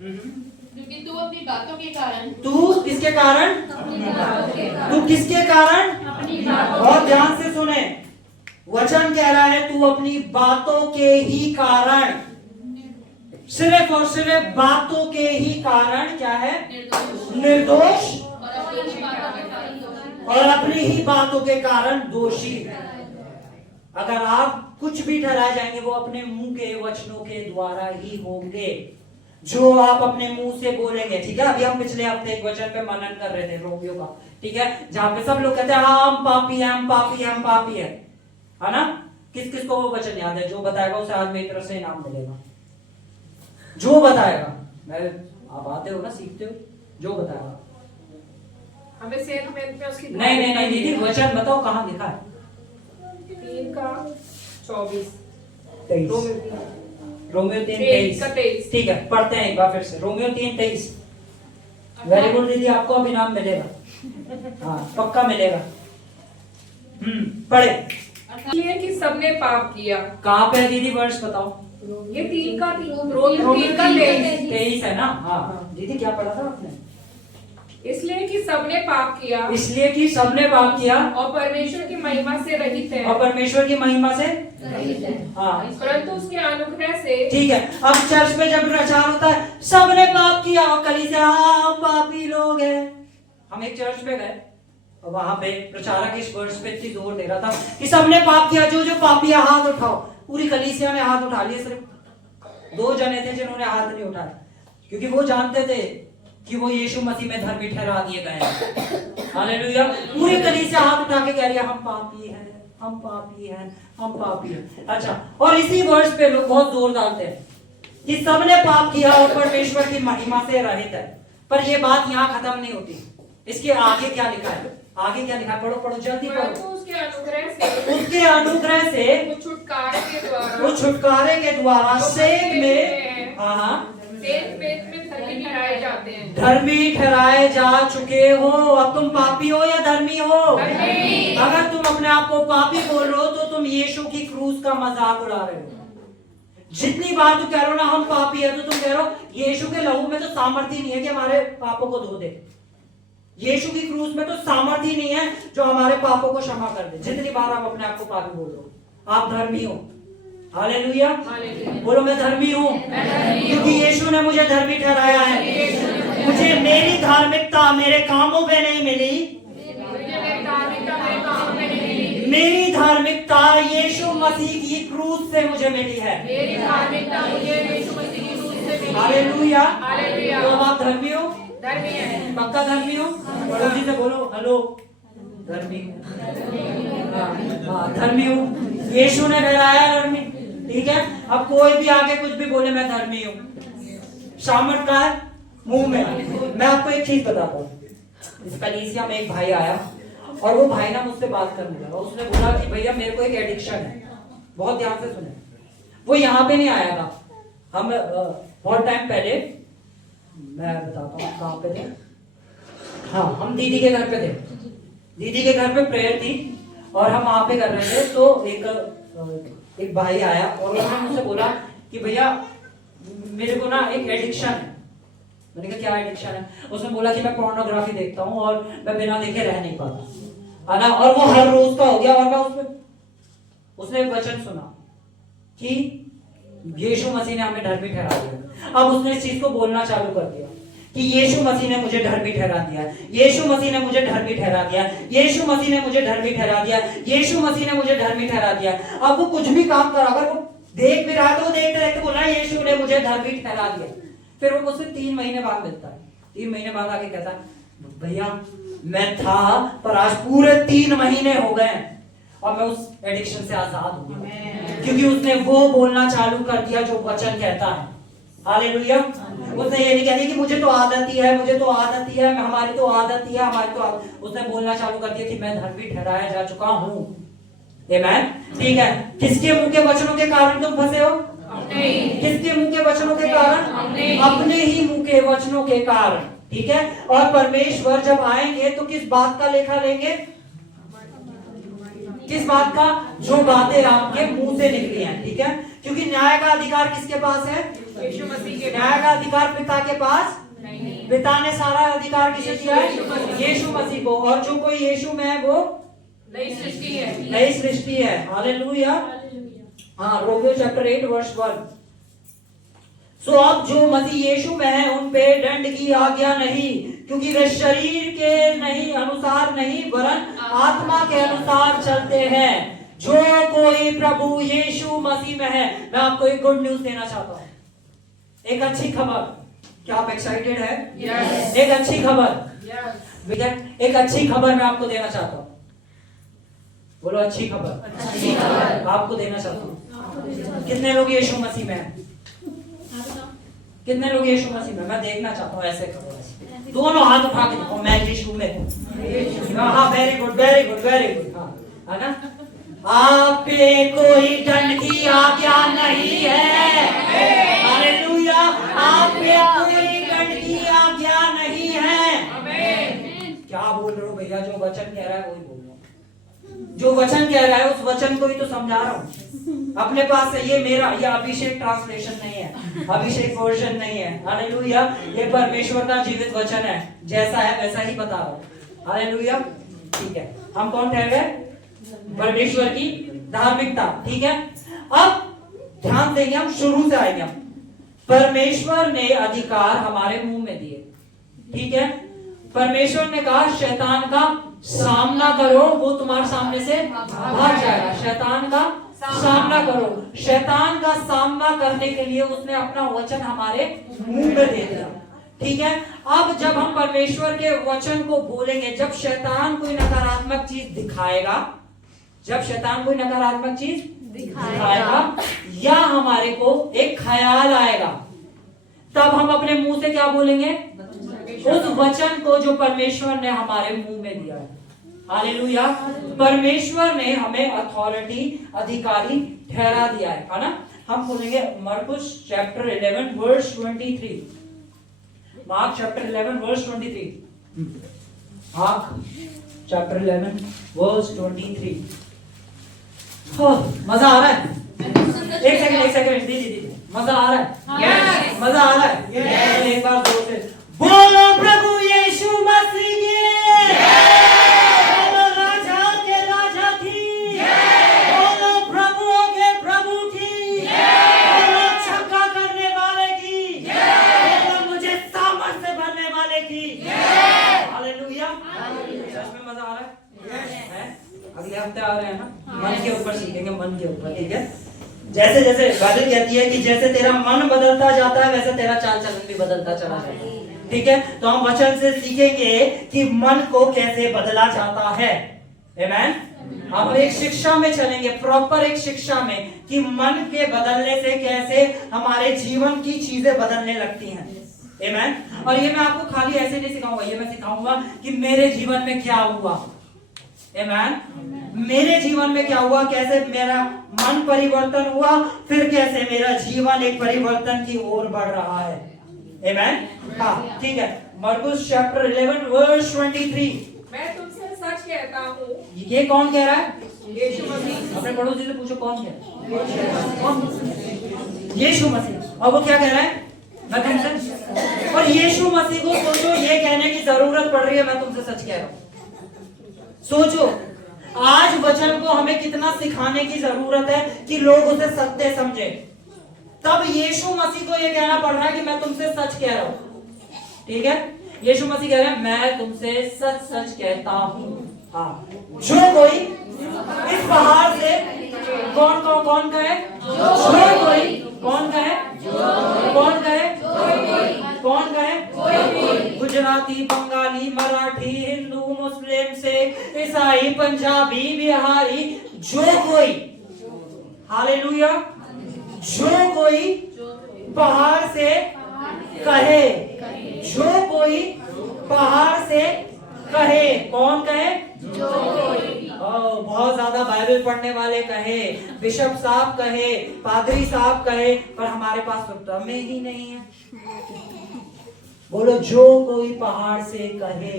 क्योंकि तू अपनी बातों के कारण, तू किसके कारण? तू किसके कारण? बहुत ध्यान से सुने, वचन कह रहा है तू अपनी बातों के ही कारण, सिर्फ और सिर्फ बातों के ही कारण क्या है? निर्दोष और अपनी ही बातों के कारण दोषी। अगर आप कुछ भी ठहराए जाएंगे वो अपने मुंह के वचनों के द्वारा ही होंगे, जो आप अपने मुंह से बोलेंगे। ठीक है, अभी हम पिछले हफ्ते एक वचन पे मनन कर रहे थे, रोमियो का, ठीक है, जहां पे सब लोग कहते हैं हाँ हम पापी हैं, हम पापी हैं, हम पापी हैं, है ना? किस किस को वो वचन याद है? जो बताएगा उसे आज मेरी तरफ से इनाम मिलेगा। जो बताएगा, मैं आप आते हो ना, सीखते हो, जो बताएगा। हमें सेंट में उसकी नहीं नहीं नहीं दीदी, वचन बताओ कहाँ लिखा है? 3:24 रोमियो 3:23। ठीक है, पढ़ते हैं एक बार फिर से, रोमियो 3:23। वेरी गुड दीदी, आपको अब इनाम मिलेगा, हाँ पक्का मिलेगा। पढ़े। इसलिए कि सबने पाप किया। कहाँ पे है दीदी, वर्ष बताओ? ये 3:23 है ना? हाँ दीदी, क्या पढ़ा था आपने? इसलिए कि सबने पाप किया, इसलिए कि सबने पाप किया और परमेश्वर की महिमा से रहित है, और परमेश्वर की महिमा से हाँ, परंतु उसके अनुग्रह से। ठीक है, अब चर्च में जब प्रचार होता है सबने पाप किया और कलीसिया हाँ पापी लोग हैं। हम एक चर्च में गए और वहां पे प्रचारक इस वर्ष पे इतनी जोर दे रहा था कि सबने पाप किया, जो जो पापी है हाथ उठाओ। पूरी कलीसिया ने हाथ उठा लिए, सिर्फ 2 जने थे जिन्होंने हाथ नहीं उठाया, क्योंकि वो जानते थे कि वो यीशु मसीह में धर्मी ठहरा दिए गए हैं। हालेलुया, पूरी कलीसिया हाथ उठा के कह रही है हम पापी हैं, हम पापी हैं, हम पापी हैं। अच्छा, और इसी वर्ष पे लोग बहुत जोर डालते हैं कि सबने पाप किया और परमेश्वर की महिमा से रहित है। पर ये बात यहाँ खत्म नहीं होती, इसके आगे क्या लिखा है? आगे क्या लिखा? पढ़ो पढ़ो जल्दी पढ़ो। उसके अनुग्रह से, उसके अनुग्रह से, वो छुटकारे के द्वारा, वो छुटकारे के द्वारा सेक में, हाँ सेंट में धर्मी ठहराए जाते हैं। धर्मी ठहराए जा चुके हो। अब तुम पापी हो या धर्मी हो? अगर तुम अपने आप को पापी बोल रहे हो तो तुम यीशु की क्रूस का मजाक उड़ा रहे हो। जितनी बार तुम कह रहे हो ना हम पापी है, तो तुम कह रहे हो यीशु के लहू में तो सामर्थ्य नहीं है कि हमारे पापों को धो दे। यीशु की क्रूस में तो सामर्थ्य नहीं है जो हमारे पापों को क्षमा कर दे। जितनी बार आप अपने आप को पापी बोल रहे हो, आप धर्मी हो। हालेलुया, बोलो मैं धर्मी हूँ, क्योंकि यीशु ने मुझे धर्मी ठहराया है। मुझे मेरी धार्मिकता मेरे कामों पे नहीं मिली, मेरी धार्मिकता यीशु मसीह की क्रूस से मुझे मिली है। हालेलुया, तो आप धर्मी हो? पक्का धर्मी हो? पड़ोसी से बोलो हेलो, धर्मी हाँ धर्मी हूँ, यीशु ने ठहराया धर्मी। ठीक है, अब कोई भी आगे कुछ भी बोले मैं धर्मी हूँ, सामर्थ का है मुंह में। मैं आपको एक चीज बताता हूँ, इस कलीसिया में एक भाई आया और वो भाई ना मुझसे बात करने लगा। उसने बोला कि भैया मेरे को एक एडिक्शन है। बहुत ध्यान से सुने, वो यहाँ पे नहीं आया था, हम बहुत टाइम पहले, मैं बताता हूँ कहाँ पे थे। हाँ, हम दीदी के घर पे थे, दीदी के घर पे प्रेयर थी और हम वहां पे कर रहे थे। तो एक भाई आया और उसने मुझसे बोला कि भैया मेरे को ना एक एडिक्शन है। मैंने कहा क्या एडिक्शन है? उसने बोला कि मैं पोर्नोग्राफी देखता हूँ और मैं बिना देखे रह नहीं पाता, है ना, और वो हर रोज का हो गया। और मैं उसने एक वचन सुना कि यीशु मसीह ने हमें धर्मी ठहरा दिया। अब उसने इस चीज को बोलना चालू कर दिया कि यीशु मसीह ने मुझे धर्मी ठहरा दिया, यीशु मसीह ने मुझे धर्मी ठहरा दिया, यीशु मसीह ने मुझे धर्मी ठहरा दिया, यीशु मसीह ने मुझे धर्मी ठहरा दिया। अब वो कुछ भी काम कर, अगर वो देख भी रहा है तो वो देखते रहते बोला यीशु ने मुझे धर्मी ठहरा दिया। फिर वो मुझसे 3 महीने बाद मिलता है, 3 महीने बाद आके कहता है भैया मैं था पर आज पूरे 3 महीने हो गए और मैं उस एडिक्शन से आजाद हो गया, क्योंकि उसने वो बोलना चालू कर दिया जो वचन कहता है। हालेलुया, उसने ये नहीं कहती कि मुझे तो आदत ही है, मुझे तो आदत ही है, हमारी तो आदत ही है, हमारी तो उसने बोलना चालू कर दिया कि मैं धर्मी ठहराया जा चुका हूँ। आमीन, ठीक है। किसके मुंह के वचनों के कारण तुम फंसे हो? किसके मुंह के वचनों के कारण? अपने ही मुंह के वचनों के कारण। ठीक है, और परमेश्वर जब आएंगे तो किस बात का लेखा लेंगे? किस बात का? जो बातें आपके मुंह से निकली हैं। ठीक है, क्योंकि न्याय का अधिकार किसके पास है? यीशु मसीह के न्याय का अधिकार पिता के पास। पिता ने सारा अधिकार किसे दिया है? यीशु मसीह को। और जो कोई यीशु में है वो नई सृष्टि है। नई सृष्टि है। हालेलुया। हाँ, रोमियो चैप्टर 8 वर्स 1। सो अब जो मसीह यीशु में है उन पे दंड की आज्ञा नहीं, क्योंकि वे शरीर के नहीं अनुसार नहीं वरन आत्मा के अनुसार चलते हैं। जो कोई प्रभु यीशु मसीह में है, मैं आपको एक गुड न्यूज देना चाहता हूँ, एक अच्छी खबर। क्या आप एक्साइटेड है? Yes. एक अच्छी खबर। Yes. एक अच्छी खबर मैं आपको देना चाहता हूँ। बोलो अच्छी खबर। अच्छी खबर आपको देना चाहता हूँ। कितने लोग यीशु मसीह में हैं? कितने लोग यीशु मसीह में? मैं देखना चाहता हूँ ऐसे करो, दोनों हाथ उठा के देखो, मैं यीशु में हूँ। हाँ, very good very good very good. हाँ, है ना? आप पे कोई दंड की आज्ञा नहीं है। हालेलुया। आप पे कोई दंड की आज्ञा नहीं है। क्या बोल रहे हो भैया? जो वचन कह रहा है वही बोल रहा हूँ। जो वचन कह रहा है उस वचन को ही तो समझा रहा हूँ। अपने पास है ये मेरा, ये अभिषेक ट्रांसलेशन नहीं है, अभिषेक वर्जन नहीं है। हालेलुया। ये परमेश्वर का जीवित वचन है, जैसा है वैसा ही बता रहा हूँ। हालेलुया। ठीक है, हम कौन ठहर गए? परमेश्वर की धार्मिकता। ठीक है, अब ध्यान देंगे, हम शुरू से आएंगे। हम परमेश्वर ने अधिकार हमारे मुंह में दिए। ठीक है, परमेश्वर ने कहा शैतान का सामना करो, वो तुम्हारे सामने से भाग जाएगा। शैतान का सामना करो। शैतान का सामना करने के लिए उसने अपना वचन हमारे मुंह में दे दिया। ठीक है, अब जब हम परमेश्वर के वचन को बोलेंगे, जब शैतान कोई नकारात्मक चीज दिखाएगा, जब शैतान कोई नकारात्मक चीज दिखाएगा या हमारे को एक ख्याल आएगा, तब हम अपने मुंह से क्या बोलेंगे? उस वचन को जो परमेश्वर ने हमारे मुंह में दिया है। हालेलुया। परमेश्वर ने हमें अथॉरिटी, अधिकारी ठहरा दिया है ना? हम बोलेंगे मरकुस chapter 11 verse 23। Mark chapter 11 verse 23। Mark chapter 11 verse 23। मजा आ रहा है? एक सेकंड दीदी, मजा आ रहा है? Yes. मजा आ रहा है? Yes. एक बार जोर से बोलो प्रभु यीशु मसीह की। बोलो राजा के राजा की। बोलो प्रभुओं के प्रभु की। बोलो छक्का करने वाले की। बोलो मुझे सामर्थ से भरने वाले की। हालेलुया। सच में मजा आ रहा है? अगले हफ्ते आ रहे हैं ना? मन के ऊपर सीखेंगे, मन के ऊपर। ठीक है, जैसे जैसे बाइबल कहती है कि जैसे तेरा मन बदलता जाता है वैसे तेरा चाल चलन भी बदलता चला जाता है। ठीक है, तो हम वचन से सीखेंगे कि मन को कैसे बदला जाता है। आमेन। हम एक शिक्षा में चलेंगे, प्रॉपर एक शिक्षा में, कि मन के बदलने से कैसे हमारे जीवन की चीजें बदलने लगती हैं। आमेन। और ये मैं आपको खाली ऐसे नहीं सिखाऊंगा, ये मैं सिखाऊंगा कि मेरे जीवन में क्या हुआ। आमेन। मेरे जीवन में क्या हुआ, कैसे मेरा मन परिवर्तन हुआ, फिर कैसे मेरा जीवन एक परिवर्तन की ओर बढ़ रहा है। आमेन। हाँ, ठीक है, मरकुस चैप्टर 11 वर्स 23। मैं तुमसे सच कहता हूँ। ये कौन कह रहा है? यीशु मसीह। अपने पड़ोसी से पूछो कौन कह रहा है? यीशु मसीह। और वो क्या कह रहा है? मैं तुमसे, और यीशु मसीह को सोचो, ये कहने की जरूरत पड़ रही है मैं तुमसे सच कह रहा हूँ। सोचो, आज वचन को हमें कितना सिखाने की जरूरत है कि लोग उसे सत्य समझे। तब यीशु मसीह को यह कहना पड़ रहा है कि मैं तुमसे सच कह रहा हूं। ठीक है, यीशु मसीह कह रहे हैं मैं तुमसे सच सच कहता हूं। हाँ, जो कोई इस पहाड़ से कौन कहे? जो कोई कौन कहे? कौन कहे? गुजराती, बंगाली, मराठी, हिंदू, मुस्लिम, सिख, ईसाई, पंजाबी, बिहारी, जो कोई। हालेलुया। जो कोई पहाड़ से कहे, जो कोई पहाड़ से कहे। कौन कहे? बहुत ज्यादा बाइबल पढ़ने वाले कहे, बिशप साहब कहे, पादरी साहब कहे, पर हमारे पास तो दम ही नहीं है। बोलो जो कोई पहाड़ से कहे,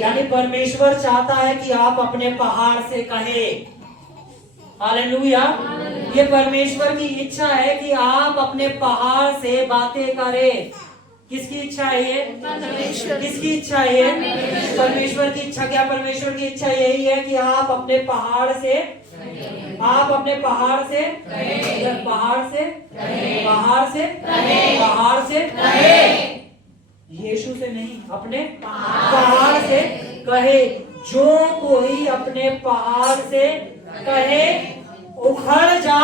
यानी परमेश्वर चाहता है कि आप अपने पहाड़ से कहे। हालेलुया। ये परमेश्वर की इच्छा है कि आप अपने पहाड़ से बातें करें। किसकी इच्छा है ये? किसकी इच्छा है ये? परमेश्वर की इच्छा। क्या परमेश्वर की इच्छा यही है कि आप अपने पहाड़ से पहाड़ से यीशु से नहीं, अपने पहाड़ से कहे। जो कोई अपने पहाड़ से कहे उखड़ जा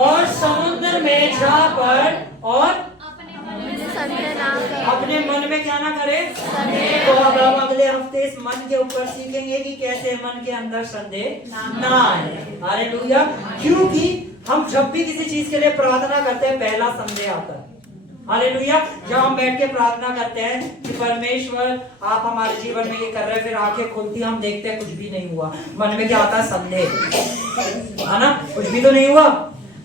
और समुद्र में जा पड़ और अपने मन में क्या ना करे। तो अब हम अगले हफ्ते इस मन के ऊपर सीखेंगे कि कैसे मन के अंदर संदेह ना आए। हालेलुया। क्योंकि हम जब भी किसी चीज के लिए प्रार्थना करते हैं पहला संदेह आता है। हालेलुया। जब हम बैठ के प्रार्थना करते हैं कि परमेश्वर आप हमारे जीवन में ये कर रहे हैं, फिर आंखें खुलती हम देखते हैं कुछ भी नहीं हुआ, मन में क्या आता है? संदेह, है ना? कुछ भी तो नहीं हुआ,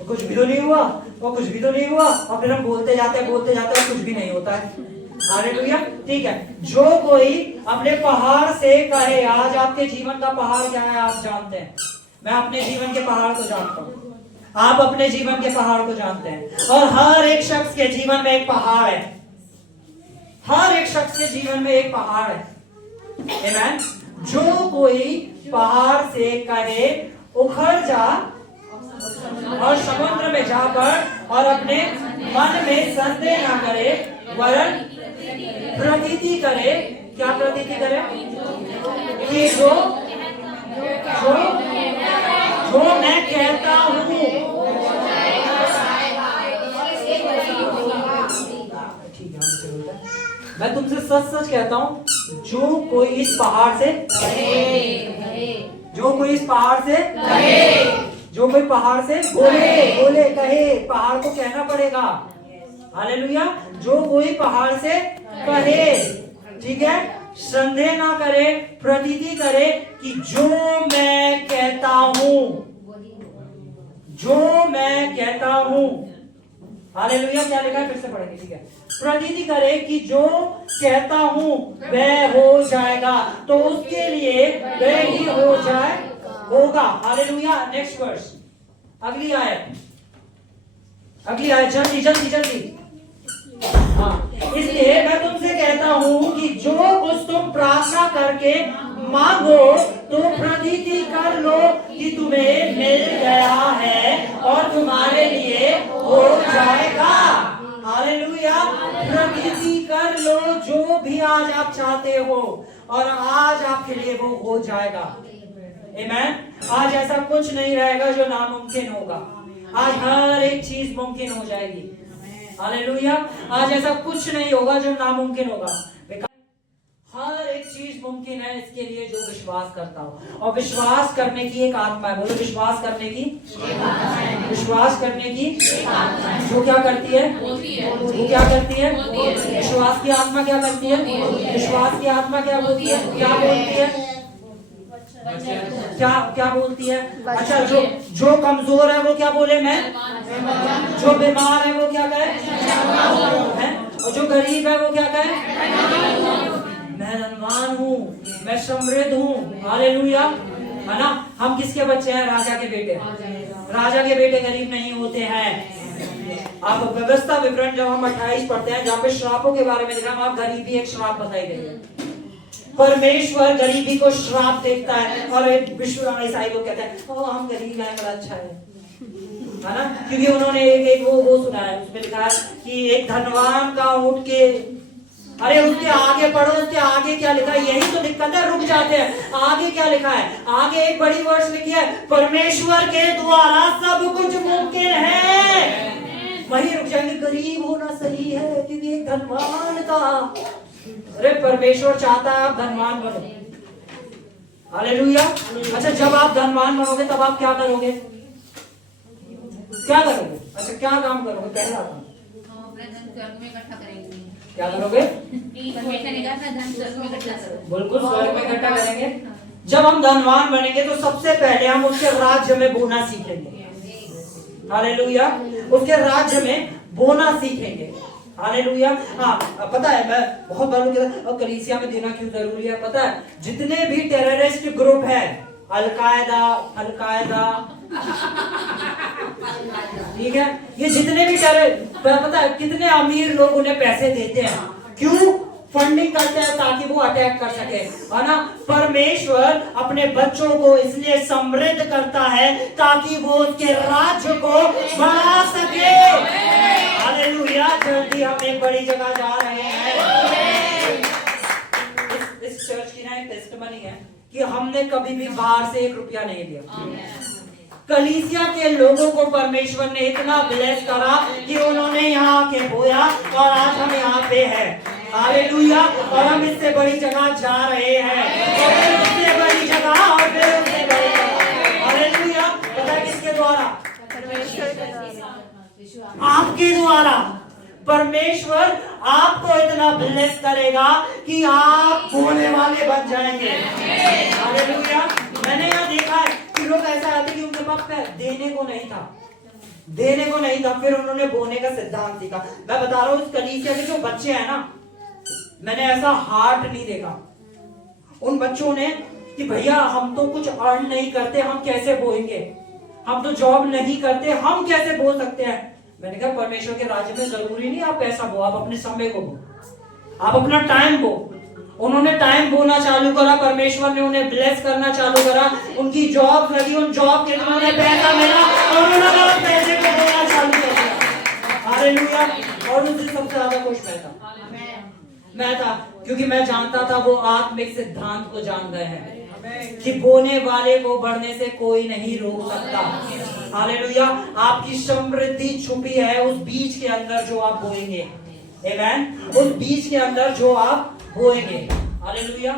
कुछ भी तो नहीं हुआ, और कुछ भी तो नहीं हुआ, और फिर हम बोलते जाते हैं कुछ भी नहीं होता है। हालेलुया। ठीक है। जो कोई अपने पहाड़ से कहे, आज आपके जीवन का पहाड़ क्या है आप जानते हैं। मैं अपने जीवन के पहाड़ को जानता हूँ, आप अपने जीवन के पहाड़ को जानते हैं, और हर एक शख्स के जीवन में एक पहाड़ है। हर एक शख्स के जीवन में एक पहाड़ है। आमीन। जो कोई पहाड़ से कहे उखड़ जा और समुद्र में जा पड़ और अपने मन में संदेह ना करे वरन प्रतीति करे। क्या प्रतीति करे? कि जो मैं कहता हूँ। ठीक है, मैं तुमसे सच सच कहता हूँ, जो कोई इस पहाड़ से बोले कहे, पहाड़ को कहना पड़ेगा। हालेलुया। जो कोई पहाड़ से कहे, ठीक है, संदेह ना करे, प्रतीति करे कि जो मैं कहता हूँ। हालेलुया। क्या लिखा है? फिर से पढ़ेंगे। ठीक है। प्रतीति करे कि जो कहता हूँ वह हो जाएगा, तो उसके लिए वह ही होगा। हालेलुया। नेक्स्ट वर्स, अगली आयत जल्दी। हाँ, इसलिए मैं तुमसे कहता हूँ कि जो कुछ तुम प्रार्थना करके मांगो तो प्रतीति कर लो कि तुम्हें मिल गया है और तुम्हारे लिए हो जाएगा। हालेलुया। प्रतीति कर लो जो भी आज आप चाहते हो, और आज आपके लिए वो हो जाएगा। आमीन। आज ऐसा कुछ नहीं रहेगा जो नामुमकिन होगा। आज हर एक चीज मुमकिन हो जाएगी। हालेलुया। आज ऐसा कुछ नहीं होगा जो नामुमकिन होगा। हर एक चीज मुमकिन है इसके लिए जो विश्वास करता हो। और विश्वास करने की एक आत्मा है। बोलो विश्वास करने की जो क्या करती है? वो क्या करती है? विश्वास की आत्मा क्या करती है? विश्वास की आत्मा क्या बोलती है? क्या बोलती है? क्या बोलती है? अच्छा, जो कमजोर है वो क्या बोले? मैं। जो बीमार है वो क्या कहे? और जो गरीब है वो क्या कहे? मैं धनवान हूँ, मैं समृद्ध हूँ। हालेलुया। है ना? हम किसके बच्चे हैं? राजा के बेटे। राजा के बेटे गरीब नहीं होते हैं। आप व्यवस्था विवरण जब हम 28 पढ़ते हैं, जहाँ पे श्रापों के बारे में लिखा है, आप गरीबी एक श्राप बताई देंगे। परमेश्वर गरीबी को श्राप देखता है, और विश्व ईसाई लोग कहते हैं ओ हम गरीब हैं, बड़ा अच्छा है ना? क्योंकि उन्होंने एक वो सुना है, उसमें लिखा है कि एक धनवान का उठ के, अरे उसके आगे पढ़ो, उसके आगे क्या लिखा है? यही तो दिक्कत है, रुक जाते हैं। आगे क्या लिखा है? आगे एक बड़ी वर्ष लिखी है, परमेश्वर के द्वारा सब कुछ मुमकिन है। वही रुक जाएंगे, गरीब होना सही है क्योंकि एक धनवान का। अरे परमेश्वर चाहता है आप धनवान बनो। हालेलुया। अच्छा, जब आप धनवान बनोगे तब आप क्या करोगे? अच्छा, क्या काम करोगे? पहला काम क्या करोगे? बिल्कुल, स्वर्ग में इकट्ठा करेंगे। जब हम धनवान बनेंगे तो सबसे पहले हम उसके राज्य में बोना सीखेंगे। हालेलुया, उसके राज्य में बोना सीखेंगे। हालेलुया। हाँ, पता है मैं बहुत बार लोग कलीसिया में देना क्यों जरूरी है पता है? जितने भी टेररिस्ट ग्रुप है, अलकायदा ठीक है, ये जितने भी पता है कितने अमीर लोग उन्हें पैसे देते हैं, क्यों फंडिंग करते हैं? ताकि वो अटैक कर सके, है ना। परमेश्वर अपने बच्चों को इसलिए समृद्ध करता है ताकि वो उसके राज्य को बढ़ा सके। हालेलुया। जल्दी हम एक बड़ी जगह जा रहे हैं। इस चर्च की ना एक टेस्टिमनी है कि हमने कभी भी बाहर से 1 रुपया नहीं दिया। कलीसिया के लोगों को परमेश्वर ने इतना ब्लेस करा कि उन्होंने यहाँ आके बोया और आज हम यहाँ पे हैं। हालेलुया। और हम इससे बड़ी जगह जा रहे हैं, और फिर उससे बड़ी जगह, और फिर उससे बड़ी जगह। हालेलुया। पता है किसके द्वारा? आपके द्वारा। परमेश्वर आपको इतना ब्लेस करेगा कि आप बोलने वाले बन जाएंगे। हालेलुया। मैंने यहाँ देखा है कि लोग ऐसा आते कि उनके पास देने को नहीं था, फिर उन्होंने बोने का सिद्धांत सीखा। मैं बता रहा हूँ, इस कलीसिया के जो बच्चे हैं ना, मैंने ऐसा हार्ट नहीं देखा उन बच्चों ने कि भैया हम तो कुछ अर्न नहीं करते, हम कैसे बोएंगे? हम तो जॉब नहीं करते, हम कैसे बो सकते हैं? मैंने कहा परमेश्वर के राज्य में जरूरी नहीं आप पैसा बो, आप अपने समय को बो, आप अपना टाइम बो। उन्होंने टाइम बोना चालू करा, परमेश्वर ने उन्हें ब्लेस करना चालू करा, उनकी जॉब लगी, उन जॉब के लिए उन्हें पैसा मिला और उन्होंने उस पैसे को बोना चालू कर दिया। हालेलुया। और उनसे सबसे ज्यादा खुश मैं था क्योंकि मैं जानता था वो आत्मिक सिद्धांत को जान गए हैं कि बोने वाले को बढ़ने से कोई नहीं रोक सकता। हालेलुया। आपकी समृद्धि छुपी है उस बीज के अंदर जो आप बोएंगे। आमेन। उस बीज के अंदर जो आप बोएंगे। हालेलुया।